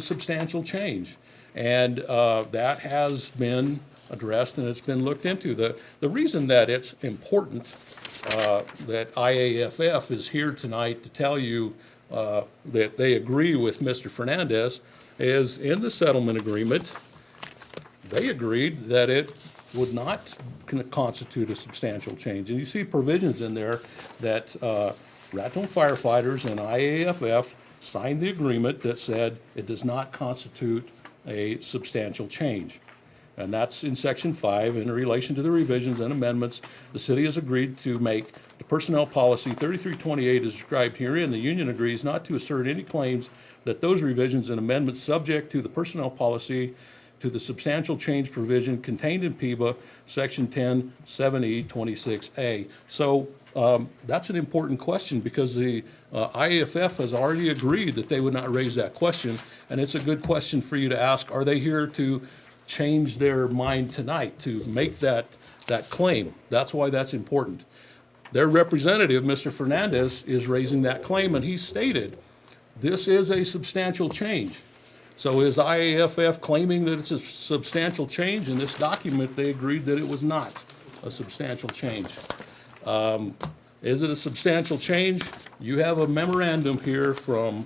substantial change? And that has been addressed and it's been looked into. The reason that it's important that IAFF is here tonight to tell you that they agree with Mr. Fernandez is in the settlement agreement, they agreed that it would not constitute a substantial change. And you see provisions in there that Raton firefighters and IAFF signed the agreement that said it does not constitute a substantial change. And that's in section 5, in relation to the revisions and amendments, the city has agreed to make the personnel policy 3328 as described herein. The union agrees not to assert any claims that those revisions and amendments subject to the personnel policy to the substantial change provision contained in PIBA section 10, 7E, 26A. So That's an important question because the IAFF has already agreed that they would not raise that question. And it's a good question for you to ask, are they here to change their mind tonight, to make that claim? That's why that's important. Their representative, Mr. Fernandez, is raising that claim, and he stated, this is a substantial change. So is IAFF claiming that it's a substantial change? In this document, they agreed that it was not a substantial change. Is it a substantial change? You have a memorandum here from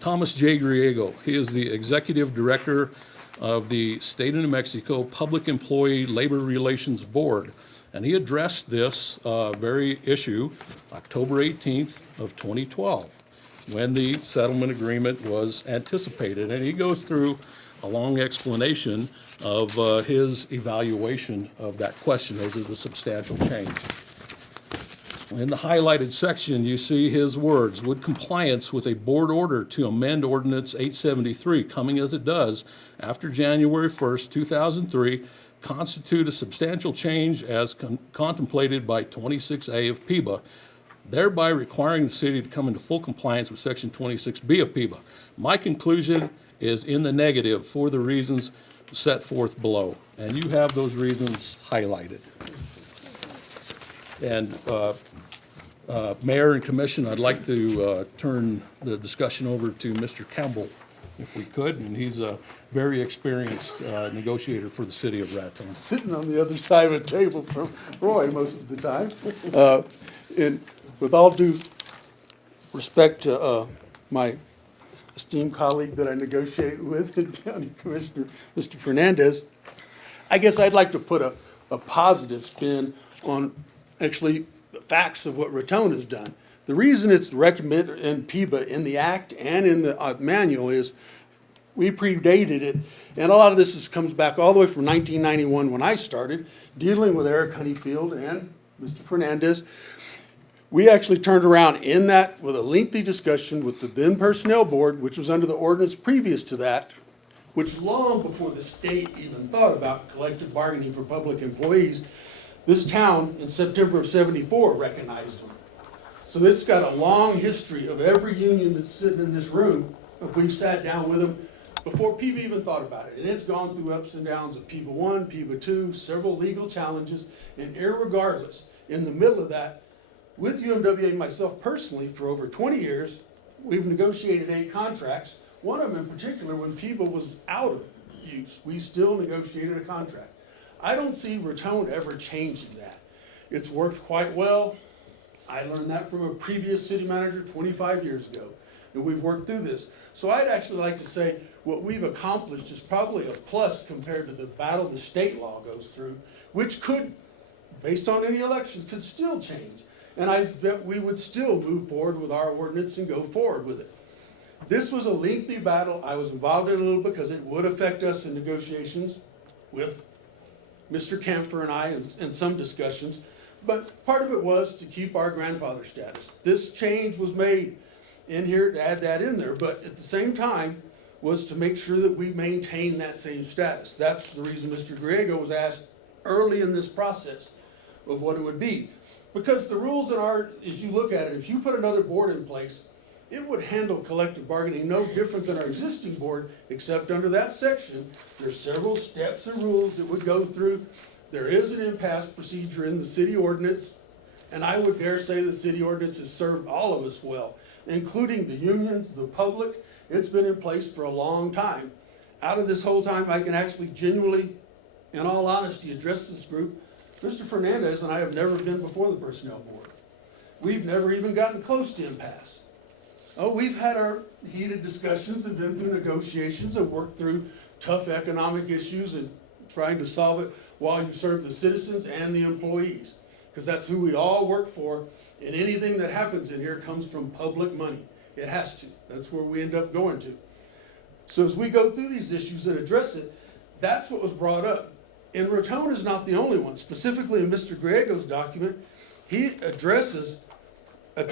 Thomas J. Griego. He is the Executive Director of the State of New Mexico Public Employee Labor Relations Board. And he addressed this very issue October 18th of 2012, when the settlement agreement was anticipated. And he goes through a long explanation of his evaluation of that question. Is it a substantial change? In the highlighted section, you see his words, would compliance with a board order to amend Ordinance 873, coming as it does after January 1st, 2003, constitute a substantial change as contemplated by 26A of PIBA, thereby requiring the city to come into full compliance with Section 26B of PIBA. My conclusion is in the negative for the reasons set forth below, and you have those reasons highlighted. And Mayor and Commission, I'd like to turn the discussion over to Mr. Campbell, if we could, and he's a very experienced negotiator for the city of Raton. Sitting on the other side of the table from Roy most of the time. And with all due respect to my esteemed colleague that I negotiated with, County Commissioner Mr. Fernandez, I guess I'd like to put a positive spin on actually the facts of what Raton has done. The reason it's recommended in PIBA, in the act and in the manual is we predated it. And a lot of this comes back all the way from 1991 when I started dealing with Eric Honeyfield and Mr. Fernandez. We actually turned around in that with a lengthy discussion with the then Personnel Board, which was under the ordinance previous to that, which long before the state even thought about collective bargaining for public employees, this town in September of '74 recognized them. So it's got a long history of every union that's sitting in this room. We've sat down with them before PIBA even thought about it. And it's gone through ups and downs of PIBA 1, PIBA 2, several legal challenges. And irregardless, in the middle of that, with UMWA myself personally for over 20 years, we've negotiated 8 contracts. One of them in particular, when PIBA was out of use, we still negotiated a contract. I don't see Raton ever changing that. It's worked quite well. I learned that from a previous city manager 25 years ago, and we've worked through this. So I'd actually like to say what we've accomplished is probably a plus compared to the battle the state law goes through, which could, based on any elections, could still change. And I bet we would still move forward with our ordinance and go forward with it. This was a lengthy battle. I was involved in it a little because it would affect us in negotiations with Mr. Kempfer and I and some discussions. But part of it was to keep our grandfather status. This change was made in here to add that in there, but at the same time was to make sure that we maintain that same status. That's the reason Mr. Griego was asked early in this process of what it would be. Because the rules in our, as you look at it, if you put another board in place, it would handle collective bargaining no different than our existing board, except under that section, there's several steps and rules it would go through. There is an impasse procedure in the city ordinance, and I would dare say the city ordinance has served all of us well, including the unions, the public. It's been in place for a long time. Out of this whole time, I can actually genuinely, in all honesty, address this group. Mr. Fernandez and I have never been before the Personnel Board. We've never even gotten close to impasse. Oh, we've had our heated discussions and been through negotiations and worked through tough economic issues and trying to solve it while you serve the citizens and the employees. Because that's who we all work for, and anything that happens in here comes from public money. It has to. That's where we end up going to. So as we go through these issues and address it, that's what was brought up. And Raton is not the only one. Specifically in Mr. Griego's document, he addresses a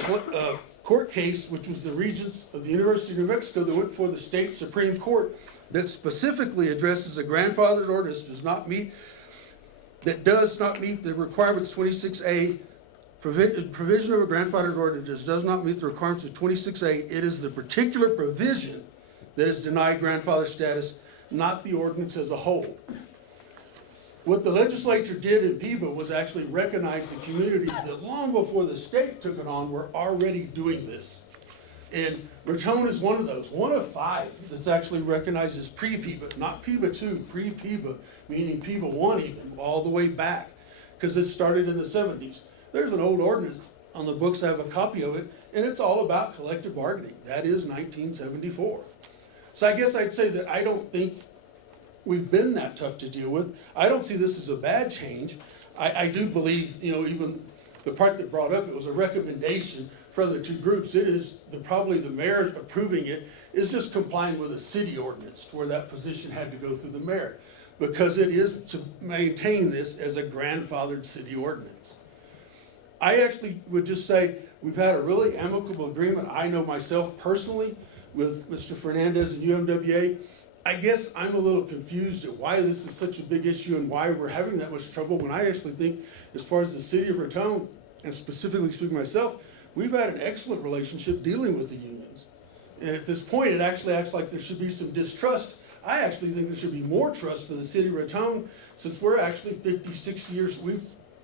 court case, which was the Regents of the University of New Mexico that went for the state Supreme Court, that specifically addresses a grandfather's ordinance does not meet that does not meet the requirements 26A, provision of a grandfather's ordinance does not meet the requirements of 26A, it is the particular provision that is denied grandfather status, not the ordinance as a whole. What the legislature did in PIBA was actually recognize the communities that long before the state took it on were already doing this. And Raton is one of those, one of 5 that's actually recognized as pre-PIBA, not PIBA 2, pre-PIBA, meaning PIBA 1 even, all the way back, because this started in the 70s. There's an old ordinance on the books, I have a copy of it, and it's all about collective bargaining. That is 1974. So I guess I'd say that I don't think we've been that tough to deal with. I don't see this as a bad change. I do believe, even the part that brought up, it was a recommendation from the 2 groups. It is, probably the mayor approving it is just complying with a city ordinance where that position had to go through the mayor, because it is to maintain this as a grandfathered city ordinance. I actually would just say we've had a really amicable agreement. I know myself personally with Mr. Fernandez and UMWA. I guess I'm a little confused at why this is such a big issue and why we're having that much trouble, when I actually think, as far as the city of Raton, and specifically speaking myself, we've had an excellent relationship dealing with the unions. And at this point, it actually acts like there should be some distrust. I actually think there should be more trust for the city of Raton, since we're actually 50, 60 years, we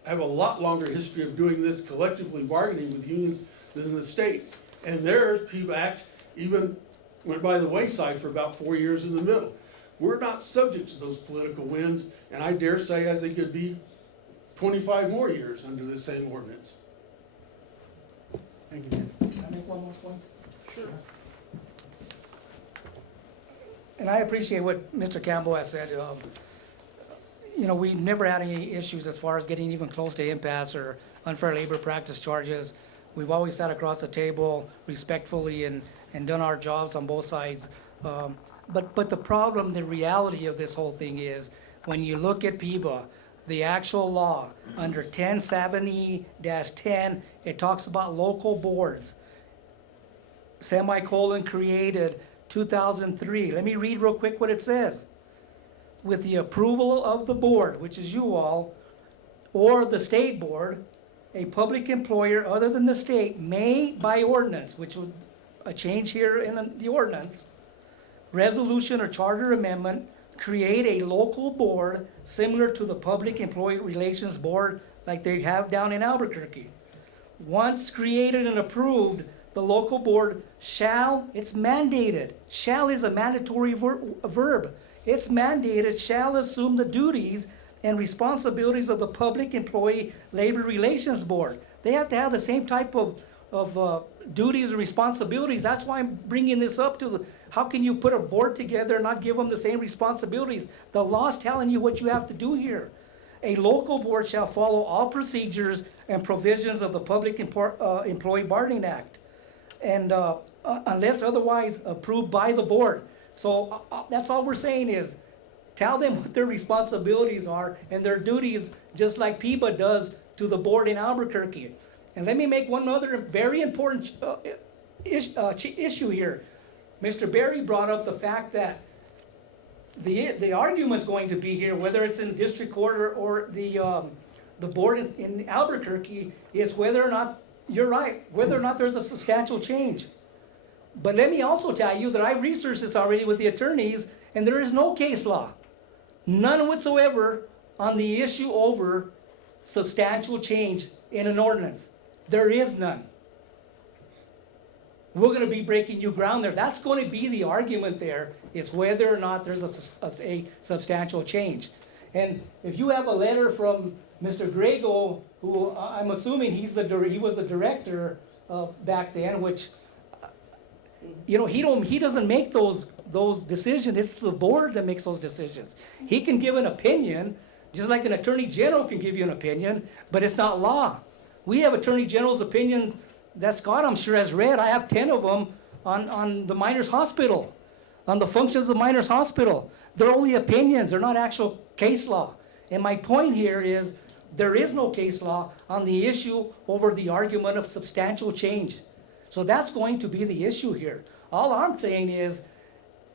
have a lot longer history of doing this collectively bargaining with unions than the state. And theirs, PIBA Act, even went by the wayside for about 4 years in the middle. We're not subject to those political winds, and I dare say I think it'd be 25 more years under the same ordinance. Thank you, Dan. Can I make one more point? Sure. And I appreciate what Mr. Campbell has said. We never had any issues as far as getting even close to impasse or unfair labor practice charges. We've always sat across the table respectfully and done our jobs on both sides. But the problem, the reality of this whole thing is, when you look at PIBA, the actual law, under 1070-10, it talks about local boards, created 2003. Let me read real quick what it says. With the approval of the board, which is you all, or the state board, a public employer other than the state may, by ordinance, which would a change here in the ordinance, resolution or charter amendment, create a local board similar to the Public Employee Relations Board like they have down in Albuquerque. Once created and approved, the local board shall, it's mandated, shall is a mandatory verb. It's mandated, shall assume the duties and responsibilities of the Public Employee Labor Relations Board. They have to have the same type of duties and responsibilities. That's why I'm bringing this up to how can you put a board together and not give them the same responsibilities? The law's telling you what you have to do here. A local board shall follow all procedures and provisions of the Public Employee Bargaining Act, and unless otherwise approved by the board. So that's all we're saying is, tell them what their responsibilities are and their duties, just like PIBA does to the board in Albuquerque. And let me make one other very important issue here. Mr. Berry brought up the fact that the argument's going to be here, whether it's in district court or the board in Albuquerque, is whether or not, you're right, whether or not there's a substantial change. But let me also tell you that I've researched this already with the attorneys, and there is no case law, none whatsoever, on the issue over substantial change in an ordinance. There is none. We're going to be breaking new ground there. That's going to be the argument there, is whether or not there's a substantial change. And if you have a letter from Mr. Grego, who I'm assuming he was the director back then, which, he doesn't make those decisions. It's the board that makes those decisions. He can give an opinion, just like an attorney general can give you an opinion, but it's not law. We have attorney general's opinion that Scott, I'm sure, has read. I have 10 of them on the miners' hospital, on the functions of miners' hospital. They're only opinions. They're not actual case law. And my point here is there is no case law on the issue over the argument of substantial change. So that's going to be the issue here. All I'm saying is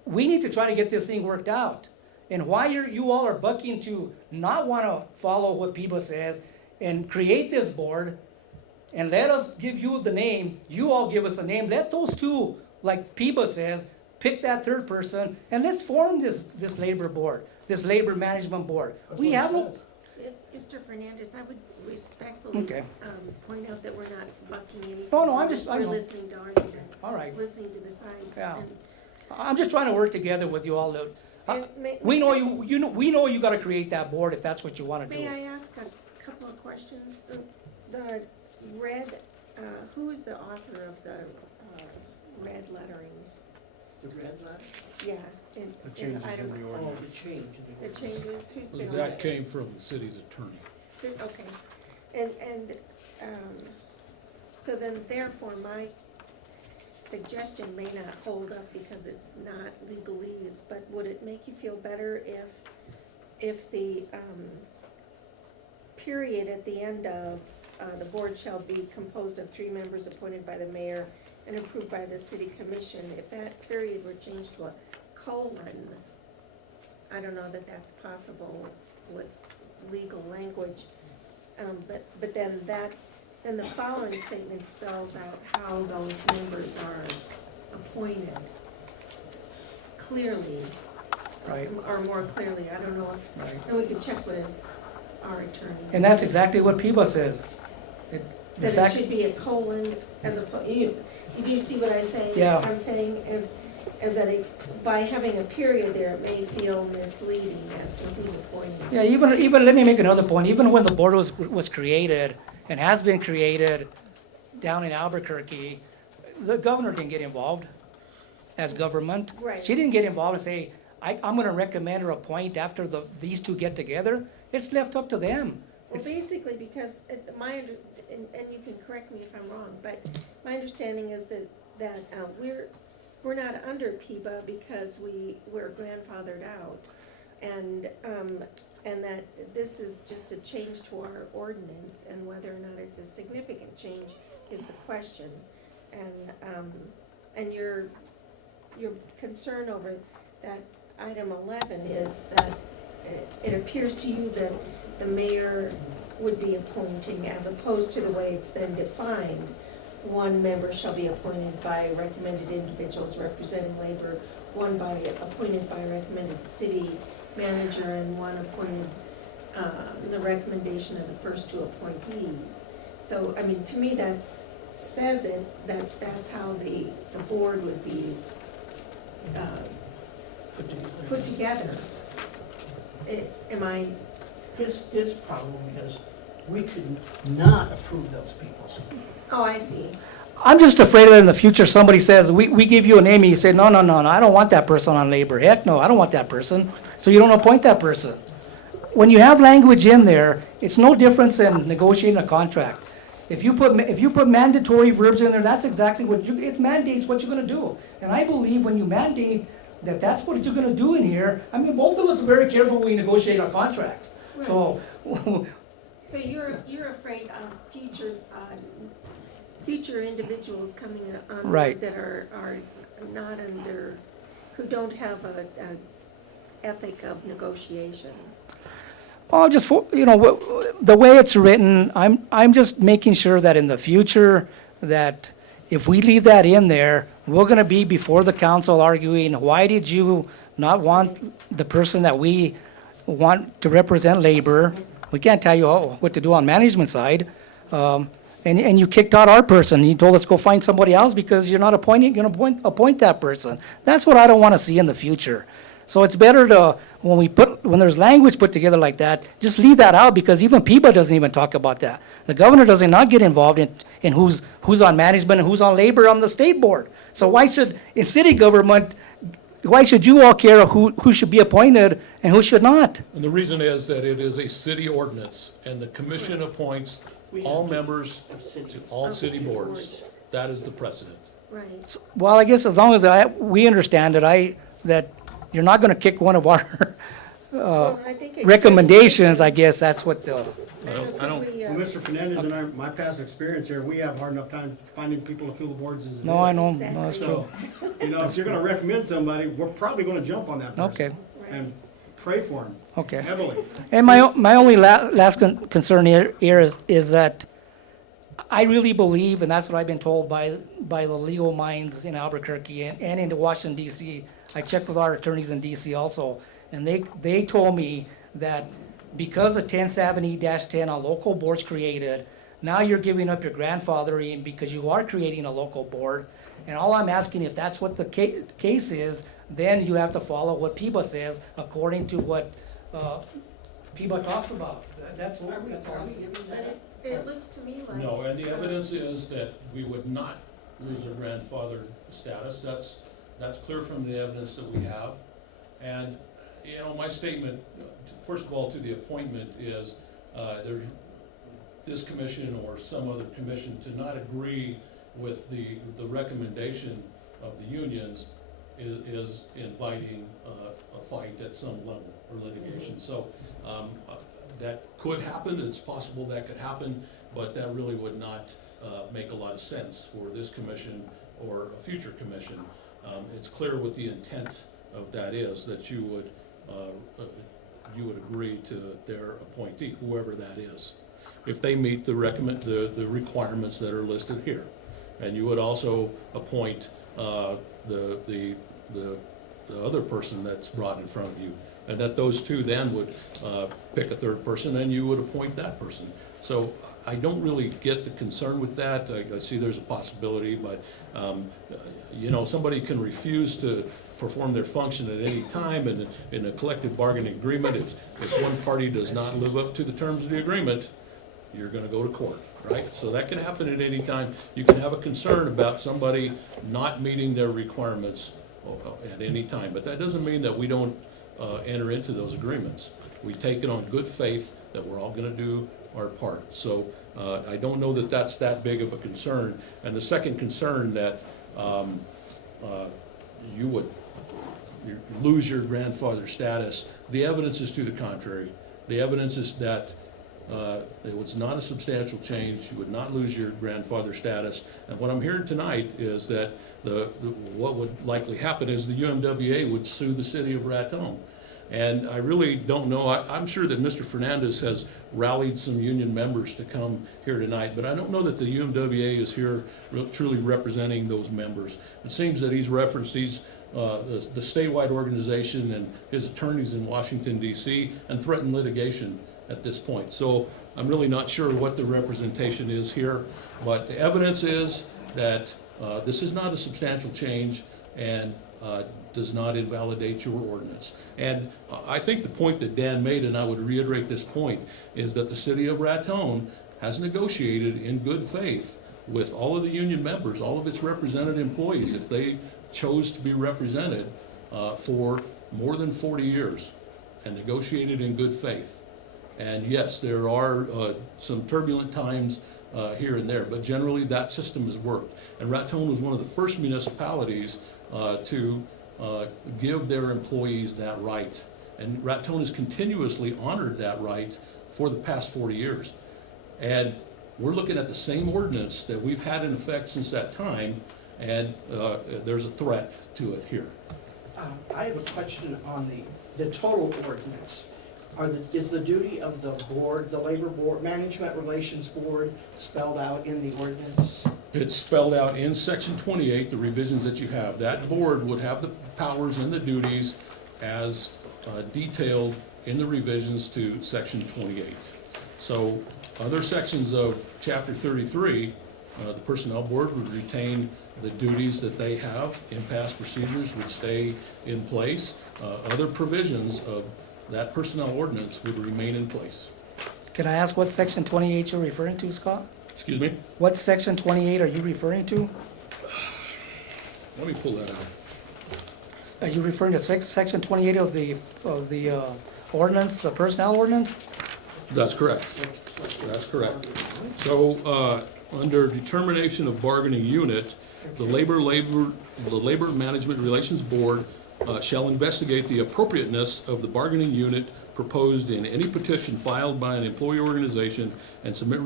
we need to try to get this thing worked out. and why you all are bucking to not wanna follow what PIBA says and create this board, and let us give you the name, you all give us a name, let those two, like PIBA says, pick that third person, and let's form this labor board, this labor management board. We have no, Mr. Fernandez, I would respectfully Okay. Point out that we're not bucking anything. No, I We're know. listening to argument. All right. Listening to the sides. Yeah. and- I'm just trying to work together with you all. and may- We know we know you gotta create that board if that's what you wanna May do. I ask a couple of questions? The red, who is the author of the red lettering? The red letter? Yeah. in item- Oh, the change. The changes, who's the? That came from the city's attorney. Okay, and, so then therefore my suggestion may not hold up because it's not legalese, but would it make you feel better if the, period at the end of, the board shall be composed of 3 members appointed by the mayor and approved by the city commission, if that period were changed to a colon, I don't know that that's possible with legal language, but then the following statement spells out how those members are appointed clearly, Right. or more clearly, I don't know if, Right. and we could check with our attorney. And that's exactly what PIBA says. That it should be a colon as you see what I'm saying? Yeah. I'm saying as that by having a period there, it may feel misleading as to who's appointing. Yeah, even, let me make another point, even when the board was created, and has been created down in Albuquerque, the governor didn't get involved as government. Right. She didn't get involved and say, I'm gonna recommend or appoint after these two get together. It's left up to them. Well, It's- basically, because and you can correct me if I'm wrong, but my understanding is that we're not under PIBA because we're grandfathered out. And that this is just a change to our ordinance, and whether or not it's a significant change is the question. And your concern over that item 11 is that it appears to you that the mayor would be appointing, as opposed to the way it's then defined. 1 member shall be appointed by recommended individuals representing labor, 1 appointed by recommended city manager, and 1 appointed, the recommendation of the first 2 appointees. So, I mean, to me, says that's how the board would be, put together. Am I? His problem is we could not approve those people. Oh, I see. I'm just afraid that in the future, somebody says, we give you a name, and you say, no, I don't want that person on labor. Heck, no, I don't want that person. So you don't appoint that person. When you have language in there, it's no different than negotiating a contract. If you put mandatory verbs in there, that's exactly it mandates what you're gonna do. And I believe when you mandate that that's what you're gonna do in here, I mean, both of us are very careful when we negotiate our contracts. So, So you're afraid of future individuals coming on Right. that are not under, who don't have a ethic of negotiation. oh, just for, the way it's written, I'm just making sure that in the future, that if we leave that in there, we're gonna be before the council arguing, why did you not want the person that we want to represent labor? We can't tell you what to do on management side. And you kicked out our person. You told us go find somebody else because you're not gonna appoint that person. That's what I don't wanna see in the future. So it's better to, when there's language put together like that, just leave that out, because even PIBA doesn't even talk about that. The governor does not get involved in who's on management and who's on labor on the state board. So why should, in city government, why should you all care who should be appointed and who should not? And the reason is that it is a city ordinance, and the commission appoints all members to all Of city city boards. boards. That is the precedent. Right. Well, I guess as long as we understand that you're not gonna kick one of our Well, I think it- recommendations, I guess that's what the, I don't- Think we, Well, Mr. Fernandez and I, my past experience here, we have hard enough time finding people to fill the boards as it is. no, I know, no, that's true. So, if you're gonna recommend somebody, we're probably gonna jump on that person. Okay, Right. And Pray for him Okay. heavily. And my only last concern here is that I really believe, and that's what I've been told by the legal minds in Albuquerque and in Washington DC. I checked with our attorneys in DC also, and they told me that because of 1070-10, a local board's created, now you're giving up your grandfathering because you are creating a local board. And all I'm asking, if that's what the case is, then you have to follow what PIBA says according to what PIBA talks about. That's all I'm saying. But it looks to me like. No, and the evidence is that we would not lose our grandfather status. That's clear from the evidence that we have. And, you know, my statement, first of all, to the appointment is, there's this commission or some other commission to not agree with the recommendation of the unions is inviting a fight at some level or litigation. So that could happen, it's possible that could happen, but that really would not make a lot of sense for this commission or a future commission. It's clear what the intent of that is, that you would agree to their appointee, whoever that is, if they meet the requirements that are listed here. And you would also appoint the other person that's brought in front of you, and that those two then would pick a third person, and you would appoint that person. So I don't really get the concern with that. I see there's a possibility, but you know, somebody can refuse to perform their function at any time in a collective bargaining agreement. If one party does not live up to the terms of the agreement, you're gonna go to court, right? So that can happen at any time. You can have a concern about somebody not meeting their requirements at any time, but that doesn't mean that we don't enter into those agreements. We take it on good faith that we're all gonna do our part. So I don't know that that's that big of a concern. And the second concern that you would lose your grandfather status, the evidence is to the contrary. The evidence is that it was not a substantial change. You would not lose your grandfather status. And what I'm hearing tonight is that what would likely happen is the UMWA would sue the city of Raton. And I really don't know. I'm sure that Mr. Fernandez has rallied some union members to come here tonight, but I don't know that the UMWA is here truly representing those members. It seems that he's referenced the statewide organization and his attorneys in Washington, D.C., and threatened litigation at this point. So I'm really not sure what the representation is here, but the evidence is that this is not a substantial change and does not invalidate your ordinance. And I think the point that Dan made, and I would reiterate this point, is that the city of Raton has negotiated in good faith with all of the union members, all of its represented employees, if they chose to be represented for more than 40 years, and negotiated in good faith. And yes, there are some turbulent times here and there, but generally that system has worked. And Raton was one of the first municipalities to give their employees that right. And Raton has continuously honored that right for the past 40 years. And we're looking at the same ordinance that we've had in effect since that time, and there's a threat to it here. I have a question on the total ordinance. Is the duty of the board, the labor board, management relations board, spelled out in the ordinance? It's spelled out in section 28, the revisions that you have. That board would have the powers and the duties as detailed in the revisions to section 28. So other sections of chapter 33, the personnel board would retain the duties that they have. Impasse procedures would stay in place. Other provisions of that personnel ordinance would remain in place. Can I ask what section 28 you're referring to, Scott? Excuse me? What section 28 are you referring to? Let me pull that out. Are you referring to section 28 of the ordinance, the personnel ordinance? That's correct. That's correct. So, under determination of bargaining unit, the Labor Management Relations Board shall investigate the appropriateness of the bargaining unit proposed in any petition filed by an employee organization and submit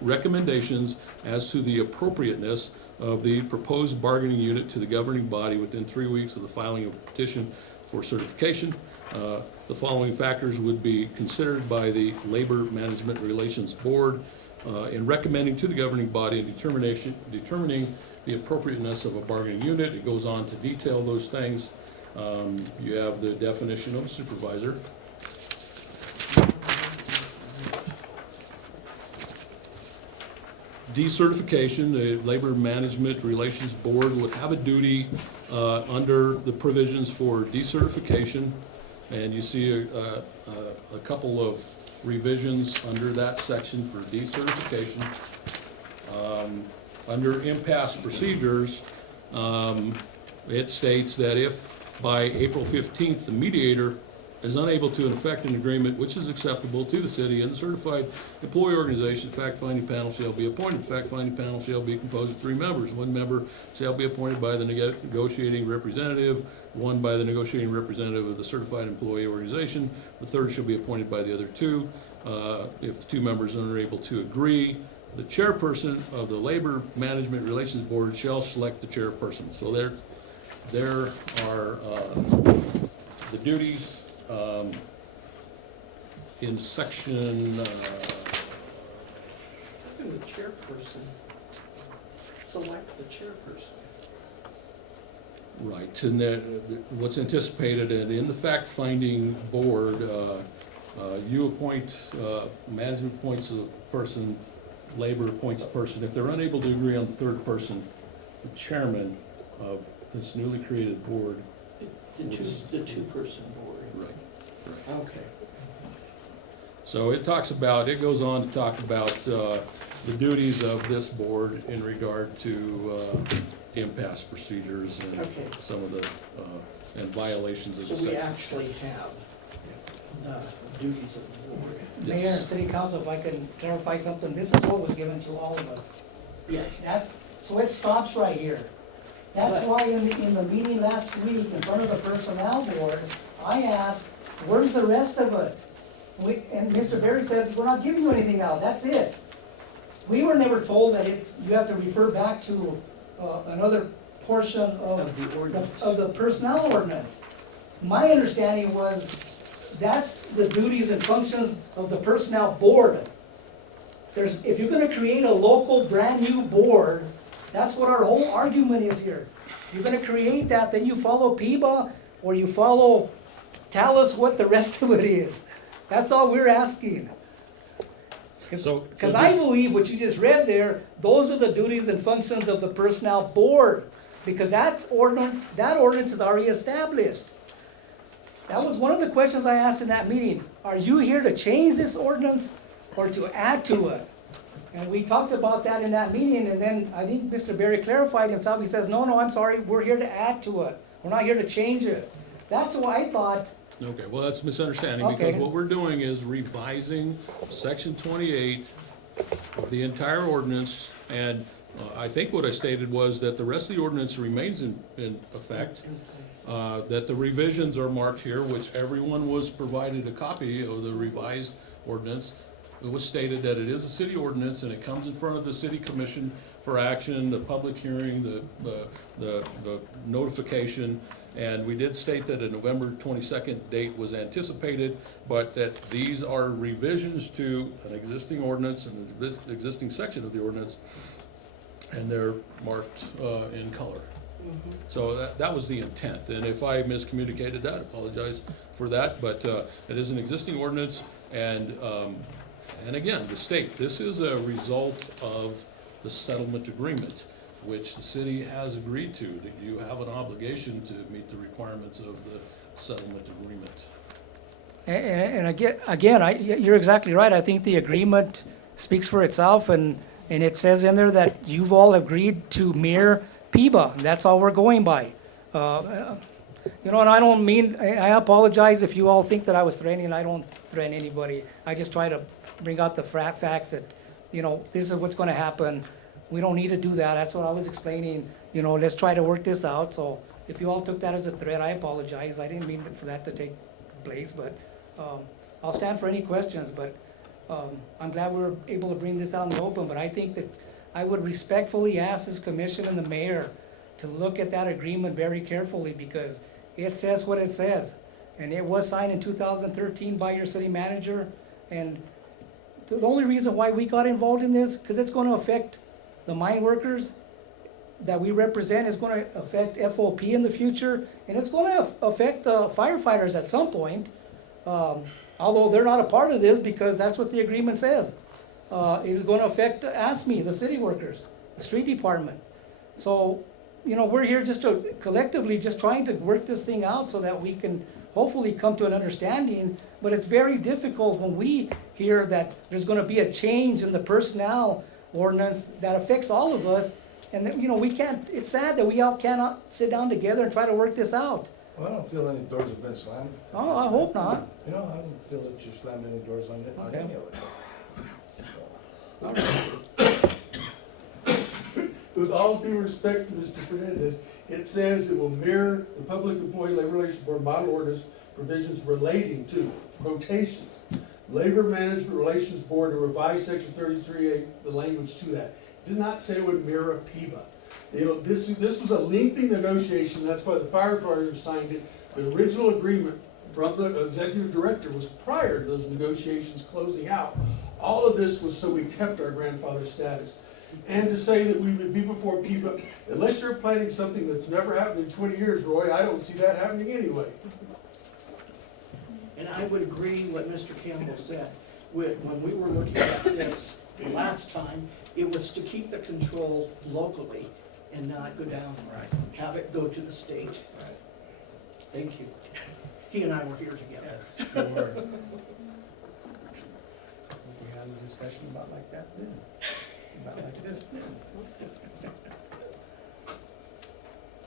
recommendations as to the appropriateness of the proposed bargaining unit to the governing body within 3 weeks of the filing of a petition for certification. The following factors would be considered by the Labor Management Relations Board in recommending to the governing body and determining the appropriateness of a bargaining unit. It goes on to detail those things. You have the definition of supervisor. Decertification, the Labor Management Relations Board would have a duty under the provisions for decertification. And you see a couple of revisions under that section for decertification. Under impasse procedures, it states that if by April 15th, the mediator is unable to effect an agreement which is acceptable to the city and the certified employee organization, the fact-finding panel shall be appointed. The fact-finding panel shall be composed of 3 members. 1 member shall be appointed by the negotiating representative, 1 by the negotiating representative of the certified employee organization. The 3rd shall be appointed by the other 2. If the 2 members are unable to agree, the chairperson of the Labor Management Relations Board shall select the chairperson. So there are the duties in section, The chairperson, select the chairperson. right, and what's anticipated, and in the fact-finding board, you appoint, management appoints a person, labor appoints a person. If they're unable to agree on the 3rd person, the chairman of this newly created board. The two-person board. Right. Okay. So it goes on to talk about the duties of this board in regard to impasse procedures and Okay. some of the, and violations of So the we section. actually have the duties of the board. Mayor and Yes. city council, if I can clarify something, this is what was given to all of us. Yes. So it stops right here. That's why in the meeting last week, in front of the personnel board, I asked, where's the rest of it? And Mr. Berry said, we're not giving you anything now, that's it. We were never told that you have to refer back to another portion Of the ordinance. of the personnel ordinance. My understanding was that's the duties and functions of the personnel board. If you're gonna create a local, brand-new board, that's what our whole argument is here. You're gonna create that, then you follow PIBA, or you tell us what the rest of it is. That's all we're asking. So Because I believe what you just read there, those are the duties and functions of the personnel board, because that ordinance is already established. That was one of the questions I asked in that meeting. Are you here to change this ordinance or to add to it? And we talked about that in that meeting, and then I think Mr. Berry clarified himself. He says, no, I'm sorry, we're here to add to it. We're not here to change it. That's why I thought, Okay, well, that's a misunderstanding, Okay. because what we're doing is revising section 28 of the entire ordinance, and I think what I stated was that the rest of the ordinance remains in effect, that the revisions are marked here, which everyone was provided a copy of the revised ordinance. It was stated that it is a city ordinance, and it comes in front of the city commission for action, the public hearing, the notification. And we did state that a November 22nd date was anticipated, but that these are revisions to an existing ordinance and an existing section of the ordinance, and they're marked in color. So that was the intent, and if I miscommunicated that, I apologize for that, but it is an existing ordinance, and again, to state, this is a result of the settlement agreement, which the city has agreed to, that you have an obligation to meet the requirements of the settlement agreement. and you're exactly right. I think the agreement speaks for itself, and it says in there that you've all agreed to mirror PIBA. That's all we're going by. And I don't mean, I apologize if you all think that I was threatening. I don't threaten anybody. I just try to bring out the facts that, this is what's gonna happen. We don't need to do that. That's what I was explaining. Let's try to work this out. So if you all took that as a threat, I apologize. I didn't mean for that to take place, but I'll stand for any questions. But I'm glad we were able to bring this out in the open. But I think that I would respectfully ask this commission and the mayor to look at that agreement very carefully, because it says what it says. And it was signed in 2013 by your city manager. And the only reason why we got involved in this, because it's gonna affect the mine workers that we represent, it's gonna affect FOP in the future, and it's gonna affect the firefighters at some point. Although they're not a part of this because that's what the agreement says. It's gonna affect ASME, the city workers, the street department. So, you know, we're here just to collectively just trying to work this thing out so that we can hopefully come to an understanding. But it's very difficult when we hear that there's gonna be a change in the personnel ordinance that affects all of us. And that, you know, we can't, it's sad that we all cannot sit down together and try to work this out. Well, I don't feel any doors have been slammed. at Oh, this I time. hope not. You know, I don't feel that you slammed any doors on it, on Okay. any of it. With all due respect to Mr. Fernandez, it says it will mirror the Public Employee Labor Relations Board model orders provisions relating to rotation, Labor Management Relations Board to revise section 33A, the language to that. Did not say it would mirror PIBA. You know, this was a lengthy negotiation, that's why the firefighters signed it. The original agreement from the executive director was prior to those negotiations closing out. All of this was so we kept our grandfather status. And to say that we would be before PIBA, unless you're planning something that's never happened in 20 years, Roy, I don't see that happening anyway. And I would agree what Mr. Campbell said. When we were looking at this last time, it was to keep the control locally and not go down. Right. Have it go to the state. Right. Thank you. He and I were here together. Yes, we were. We had a discussion about like that then, about like this then.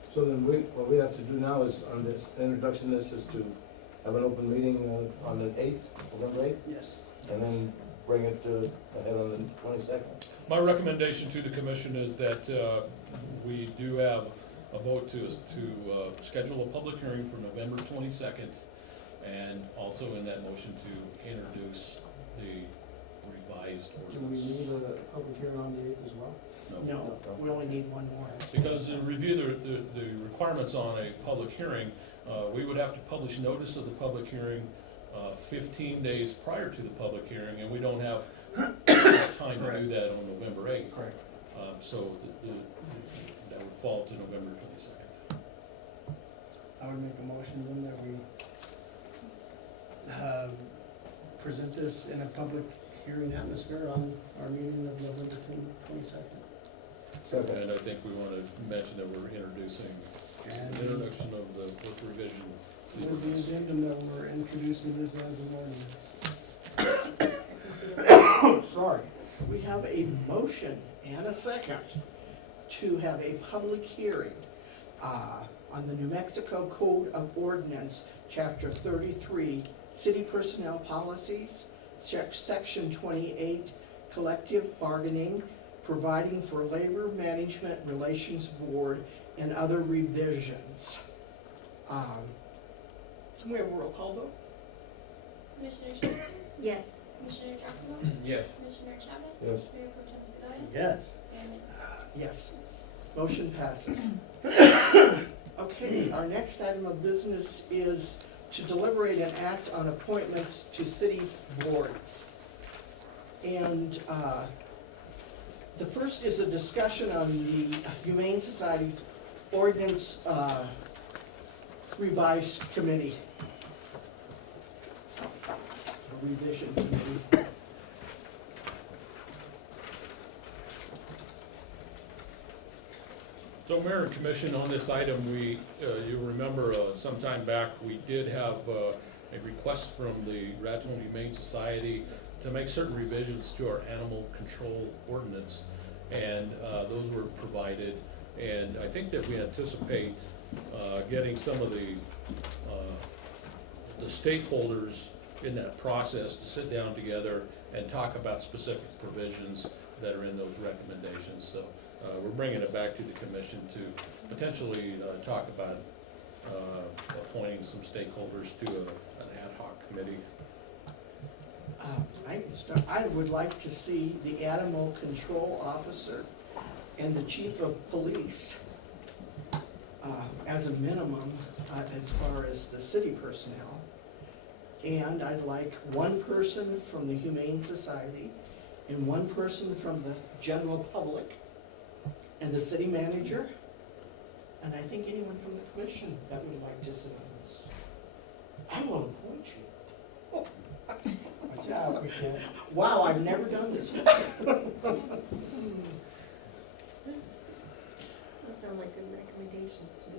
So then what we have to do now is, on this introduction, this is to have an open meeting on the 8th, November 8th, Yes. and then bring it to ahead on the 22nd. My recommendation to the commission is that we do have a vote to schedule a public hearing for November 22nd, and also in that motion to introduce the revised Do we ordinance. need a public hearing on the 8th as well? No, we only need one more. Because to review the requirements on a public hearing, we would have to publish notice of the public hearing 15 days prior to the public hearing, and we don't have time to do that on November 8th. Correct. So that would fall to November 22nd. I would make a motion then that we present this in a public hearing atmosphere on our meeting of November 22nd. Second. And I think we want to mention that we're introducing, And the introduction of the work revision. with the addendum that we're introducing this as an ordinance. Sorry. We have a motion and a second to have a public hearing on the New Mexico Code of Ordinance, Chapter 33, City Personnel Policies, Section 28, Collective Bargaining, providing for Labor Management Relations Board and other revisions. Can we have a roll call vote? Commissioner Schuster? Yes. Commissioner Giacomo? Yes. Commissioner Chavez? Yes. Mayor Pro Tem Segoya? Yes. Mayor Mims. Yes. Motion passes. Okay, our next item of business is to deliberate and act on appointments to city boards. And the first is a discussion on the Humane Society's ordinance revised committee. Revision committee. So Mayor and Commission, on this item, you remember some time back, we did have a request from the Raton Humane Society to make certain revisions to our animal control ordinance, and those were provided. And I think that we anticipate getting some of the stakeholders in that process to sit down together and talk about specific provisions that are in those recommendations. So we're bringing it back to the commission to potentially talk about appointing some stakeholders to an ad hoc committee. I would like to see the animal control officer and the chief of police as a minimum, as far as the city personnel. And I'd like one person from the Humane Society and one person from the general public and the city manager. And I think anyone from the commission that would like to sit on this. I will appoint you. Watch out, we can't. Wow, I've never done this. Those sound like good recommendations to me.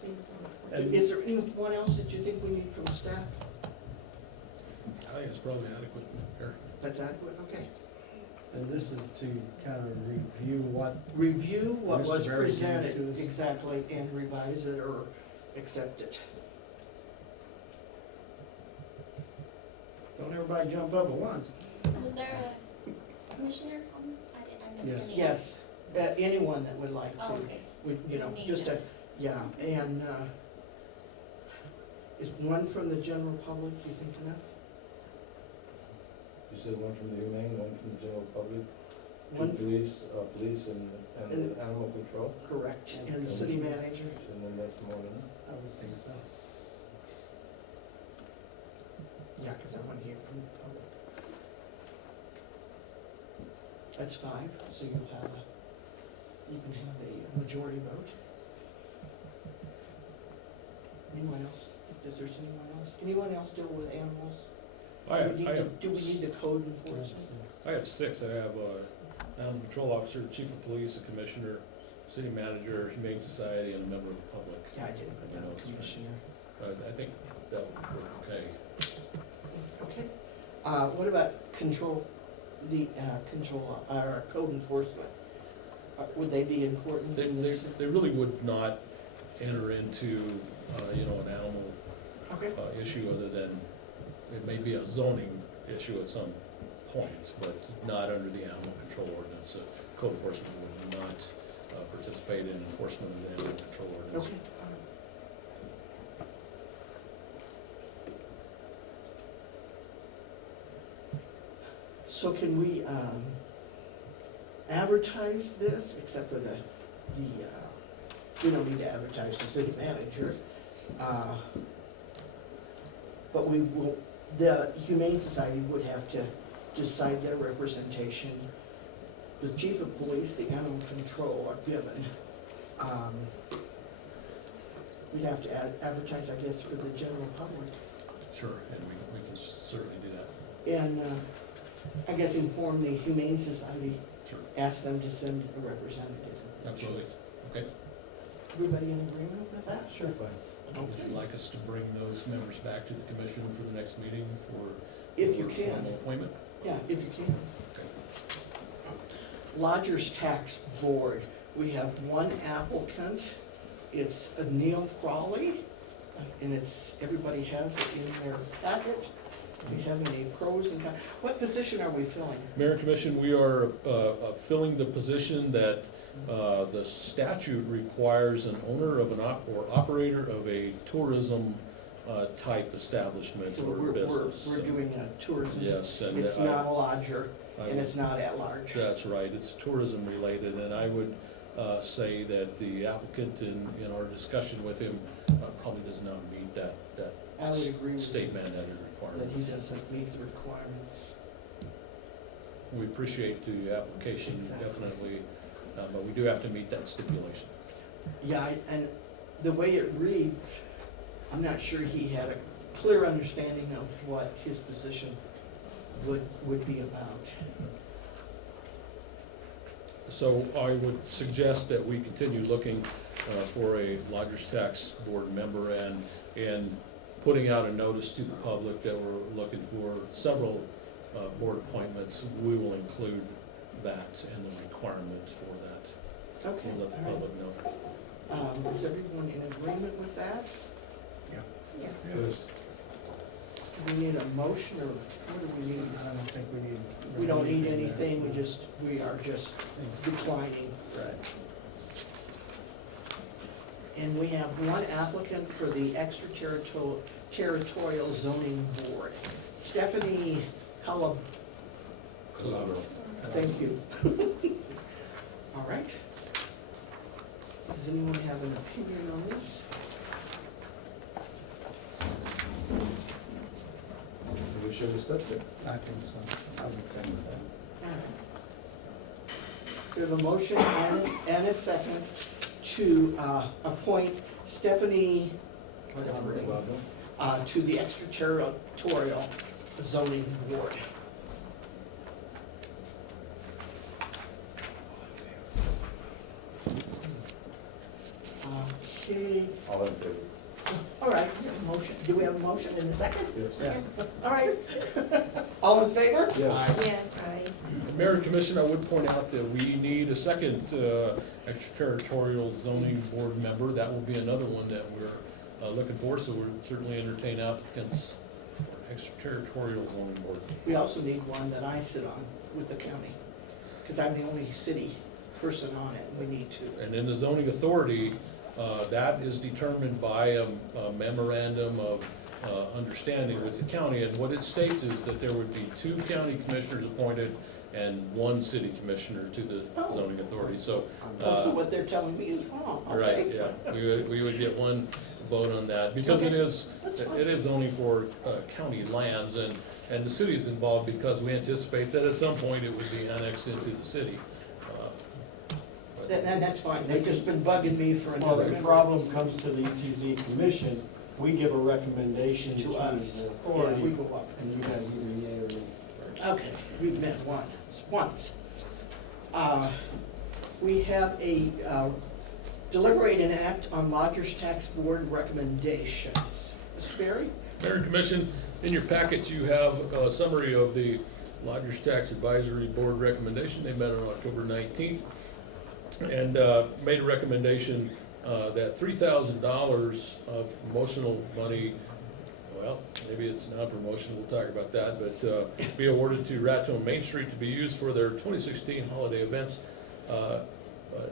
Please don't appoint. Is there anyone else that you think we need from staff? I think it's probably adequate, Mayor. That's adequate, okay. And this is to kind of review what, Review what Mr. was Barry gave it to presented, us. exactly, and revise it or accept it. don't everybody jump up at once. Was there a commissioner? I missed the name. Yes, anyone that would like Oh, to, okay. would, you know, Name just a, it. yeah, and, is one from the general public, do you think enough? You said one from the humane, one from the general public, One, police and And- animal control, correct, and the city manager? and then that's more than I would think so. Yeah, because I want to hear from the public. That's 5, so you can have a majority vote. Anyone else? Is there anyone else? Anyone else deal with animals? Do we need the code enforcement? I have 6. I have animal control officer, chief of police, a commissioner, city manager, humane society, and a member of the public. Yeah, I didn't put down commissioner. I think that would work okay. Okay. What about control, code enforcement? Would they be important in this? They really would not enter into, an animal Okay, issue other than, it may be a zoning issue at some point, but not under the animal control ordinance. Code enforcement would not participate in enforcement of the animal control ordinance. okay. So can we advertise this, except for we don't need to advertise the city manager. But we will, the Humane Society would have to decide their representation. The chief of police, the animal control are given. We'd have to advertise, I guess, for the general public. Sure, and we can certainly do that. And I guess inform the Humane Society, Sure, ask them to send a representative. absolutely. Okay. Everybody in agreement with that? Sure. Would you like us to bring those members back to the commission for the next meeting for? If you for can. formal appointment? Yeah, if you can. Okay. Lodgers Tax Board, we have one applicant. It's Neil Crawley, and everybody has it in their packet. Do we have any pros and cons? What position are we filling? Mayor and Commission, we are filling the position that the statute requires an owner of or operator of a tourism type establishment So or business. we're doing a tourism. Yes, and It's not a lodger, I and would- it's not at large. That's right, it's tourism related, and I would say that the applicant in our discussion with him probably does not meet that I would agree with state you mandated that requirements. he doesn't meet the requirements. We appreciate the application, Exactly. definitely, but we do have to meet that stipulation. Yeah, and the way it reads, I'm not sure he had a clear understanding of what his position would be about. So I would suggest that we continue looking for a lodgers tax board member and putting out a notice to the public that we're looking for several board appointments. We will include that in the requirement for that. Okay, We'll let the all right. public know. Is everyone in agreement with that? Yes. Yes. Do we need a motion, or what do we need? I don't think we need. We don't need anything, we are just declining. Right. And we have one applicant for the extraterritorial zoning board. Stephanie Calab, thank you. All right. Does anyone have an opinion on this? We should accept it. I think so. I would say that. Alright. We have a motion and a second to appoint Stephanie to the extraterritorial zoning board. Okay, All in favor? all right, we have a motion. Do we have a motion in a second? Yes. Yes. All right. All in favor? Yes. Yes, aye. Mayor and Commission, I would point out that we need a second extraterritorial zoning board member. That will be another one that we're looking for, so we'll certainly entertain applicants for extraterritorial zoning board. We also need one that I sit on with the county, because I'm the only city person on it, and we need to. And in the zoning authority, that is determined by a memorandum of understanding with the county. And what it states is that there would be 2 county commissioners appointed and 1 city commissioner to the zoning authority. So, Also, what they're telling me is wrong, okay? right, yeah, we would get 1 vote on that, because it is only for county lands, and the city is involved because we anticipate that at some point it would be annexed into the city. And that's fine, they've just been bugging me for Well, another the member. problem comes to the ETZ commission, we give a recommendation to To us. the Yeah, authority, we go up. and you guys either yea or nay. Okay, we've met once. We have a deliberate and act on lodgers tax board recommendations. Mr. Berry? Mayor and Commission, in your packet, you have a summary of the Lodgers Tax Advisory Board recommendation. They met on October 19th and made a recommendation that $3,000 of promotional money, well, maybe it's not promotional, we'll talk about that, but be awarded to Raton Main Street to be used for their 2016 holiday events,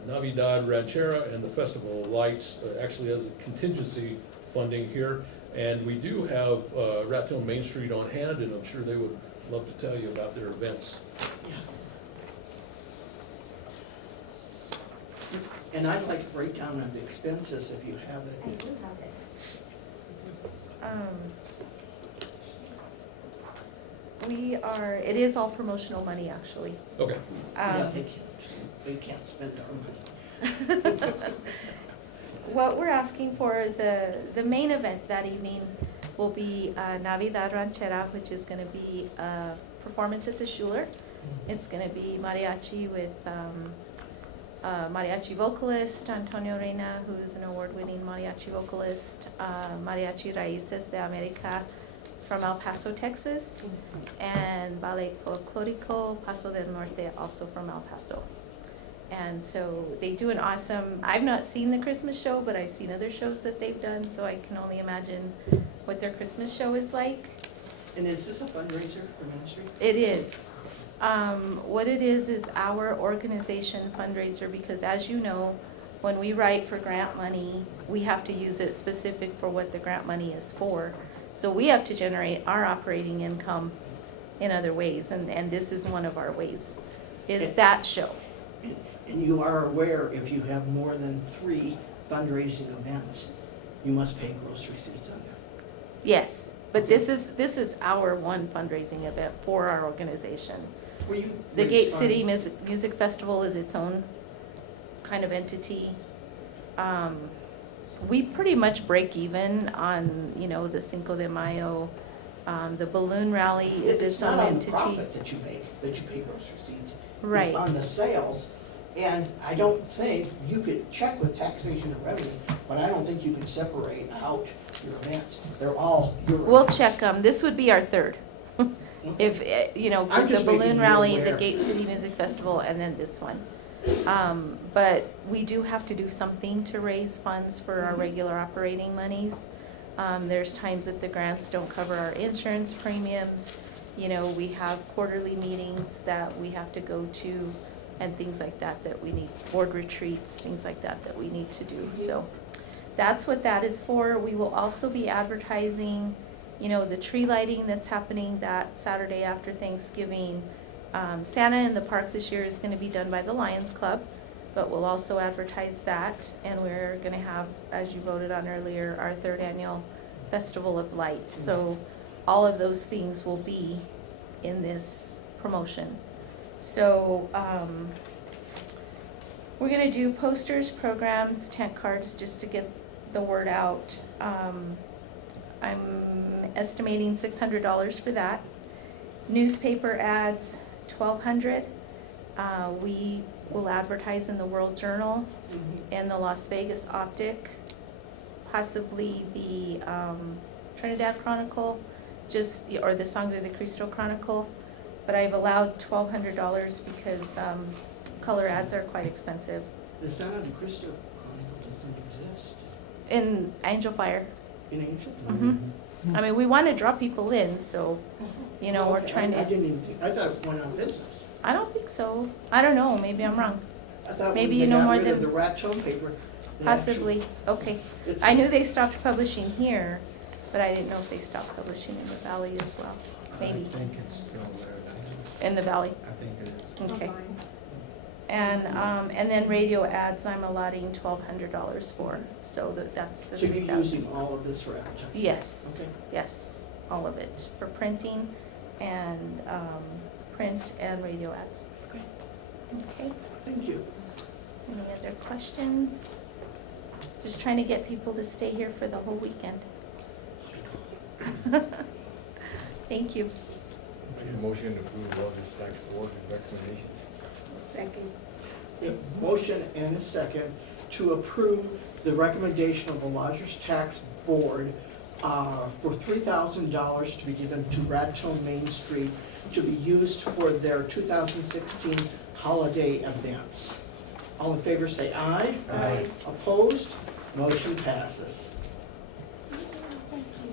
Navidad Ranchera and the Festival of Lights, actually has a contingency funding here. And we do have Raton Main Street on hand, and I'm sure they would love to tell you about their events. And I'd like a breakdown of the expenses if you have I it. do have it. It is all promotional money, actually. Okay. Yeah, they can't spend our money. What we're asking for, the main event that evening will be Navidad Ranchera, which is gonna be a performance at the Schuler. It's gonna be mariachi with mariachi vocalist Antonio Reina, who's an award-winning mariachi vocalist, Mariachi Raíces de América from El Paso, Texas, and Ballet Folclórico Paso del Norte, also from El Paso. And so they do an awesome, I've not seen the Christmas show, but I've seen other shows that they've done, so I can only imagine what their Christmas show is like. And is this a fundraiser for ministry? It is. What it is our organization fundraiser, because as you know, when we write for grant money, we have to use it specific for what the grant money is for. So we have to generate our operating income in other ways, and this is one of our ways, is that show. And you are aware if you have more than 3 fundraising events, you must pay gross receipts on them. Yes, but this is our one fundraising event for our organization. Will you The raise Gate funds? City Music Festival is its own kind of entity. We pretty much break even on, the Cinco de Mayo. The balloon rally is It's its not own on the entity. profit that you make, that you pay gross receipts. Right. It's on the sales, and I don't think, you could check with taxation and revenue, but I don't think you can separate out your events. They're all your We'll events. check them. This would be our third. If, I'm with the just making balloon you rally, the aware. Gate City Music Festival, and then this one. But we do have to do something to raise funds for our regular operating monies. There's times that the grants don't cover our insurance premiums. We have quarterly meetings that we have to go to and things like that we need, board retreats, things like that we need to do. So that's what that is for. We will also be advertising, the tree lighting that's happening that Saturday after Thanksgiving. Santa in the Park this year is gonna be done by the Lions Club. but we'll also advertise that, and we're gonna have, as you voted on earlier, our third annual Festival of Light. So all of those things will be in this promotion. So, we're gonna do posters, programs, tent cards, just to get the word out. I'm estimating $600 for that. Newspaper ads, $1,200. We will advertise in the World Journal and the Las Vegas Optic, possibly the Trinidad Chronicle, or the Sangre de Cristo Chronicle. But I've allowed $1,200 because color ads are quite expensive. The Santa de Cristo Chronicle doesn't exist In Angel Fire. in Angel. I mean, we want to draw people in, so, you know, we're Okay, trying I to, didn't even think, I thought it went out of business. I don't think so. I don't know, maybe I'm wrong. I thought Maybe when you they know got more rid of than- the Raton paper. they actually- Possibly, okay. it's- I knew they stopped publishing here, but I didn't know if they stopped publishing in the valley as well. Maybe, I think it's still there. in the valley, I think it is. okay. And then radio ads, I'm allotting $1,200 for, so that's the So you're 3,000. using all of this for advertising? Yes, Okay. yes, all of it, for printing and, print and radio ads. Okay. Okay, Thank you. any other questions? Just trying to get people to stay here for the whole weekend. Thank you. Motion to approve all this tax board recommendations. Second. Motion and a second to approve the recommendation of the Lodgers Tax Board for $3,000 to be given to Raton Main Street to be used for their 2016 holiday events. All in favor say aye. Aye. Opposed? Motion passes. Thank you.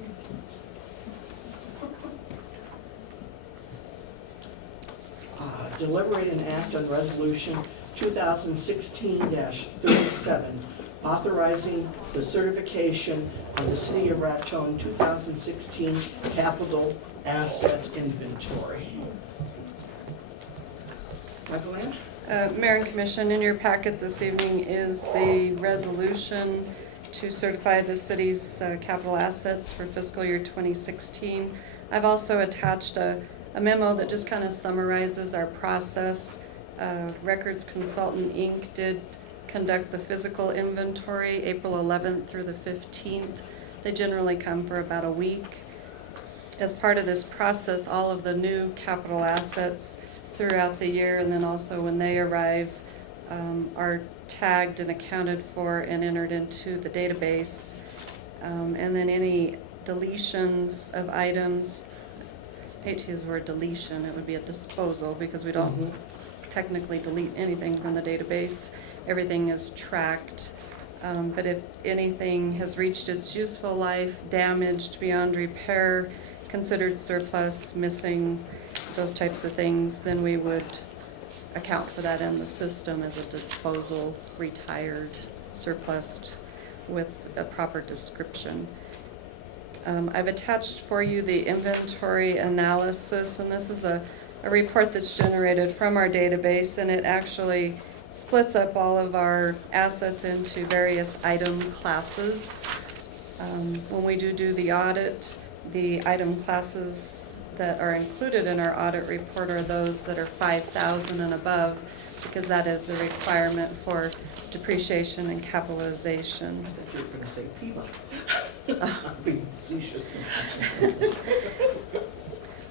Deliberate and act on resolution 2016-37, authorizing the certification of the City of Raton 2016 capital asset inventory. Michael Ann? Mayor and Commission, in your packet this evening is the resolution to certify the city's capital assets for fiscal year 2016. I've also attached a memo that just kind of summarizes our process. Records Consultant, Inc. did conduct the physical inventory April 11th through the 15th. They generally come for about a week. As part of this process, all of the new capital assets throughout the year, and then also when they arrive, are tagged and accounted for and entered into the database. And then any deletions of items, I hate to use the word deletion, it would be a disposal because we don't technically delete anything from the database. Everything is tracked. But if anything has reached its useful life, damaged beyond repair, considered surplus, missing, those types of things, then we would account for that in the system as a disposal, retired, surplus, with a proper description. I've attached for you the inventory analysis, and this is a report that's generated from our database, and it actually splits up all of our assets into various item classes. When we do the audit, the item classes that are included in our audit report are those that are 5,000 and above, because that is the requirement for depreciation and capitalization. I thought you were gonna say Piva. I'm being facetious.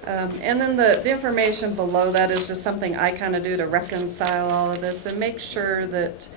And then the information below that is just something I kind of do to reconcile all of this and make sure that,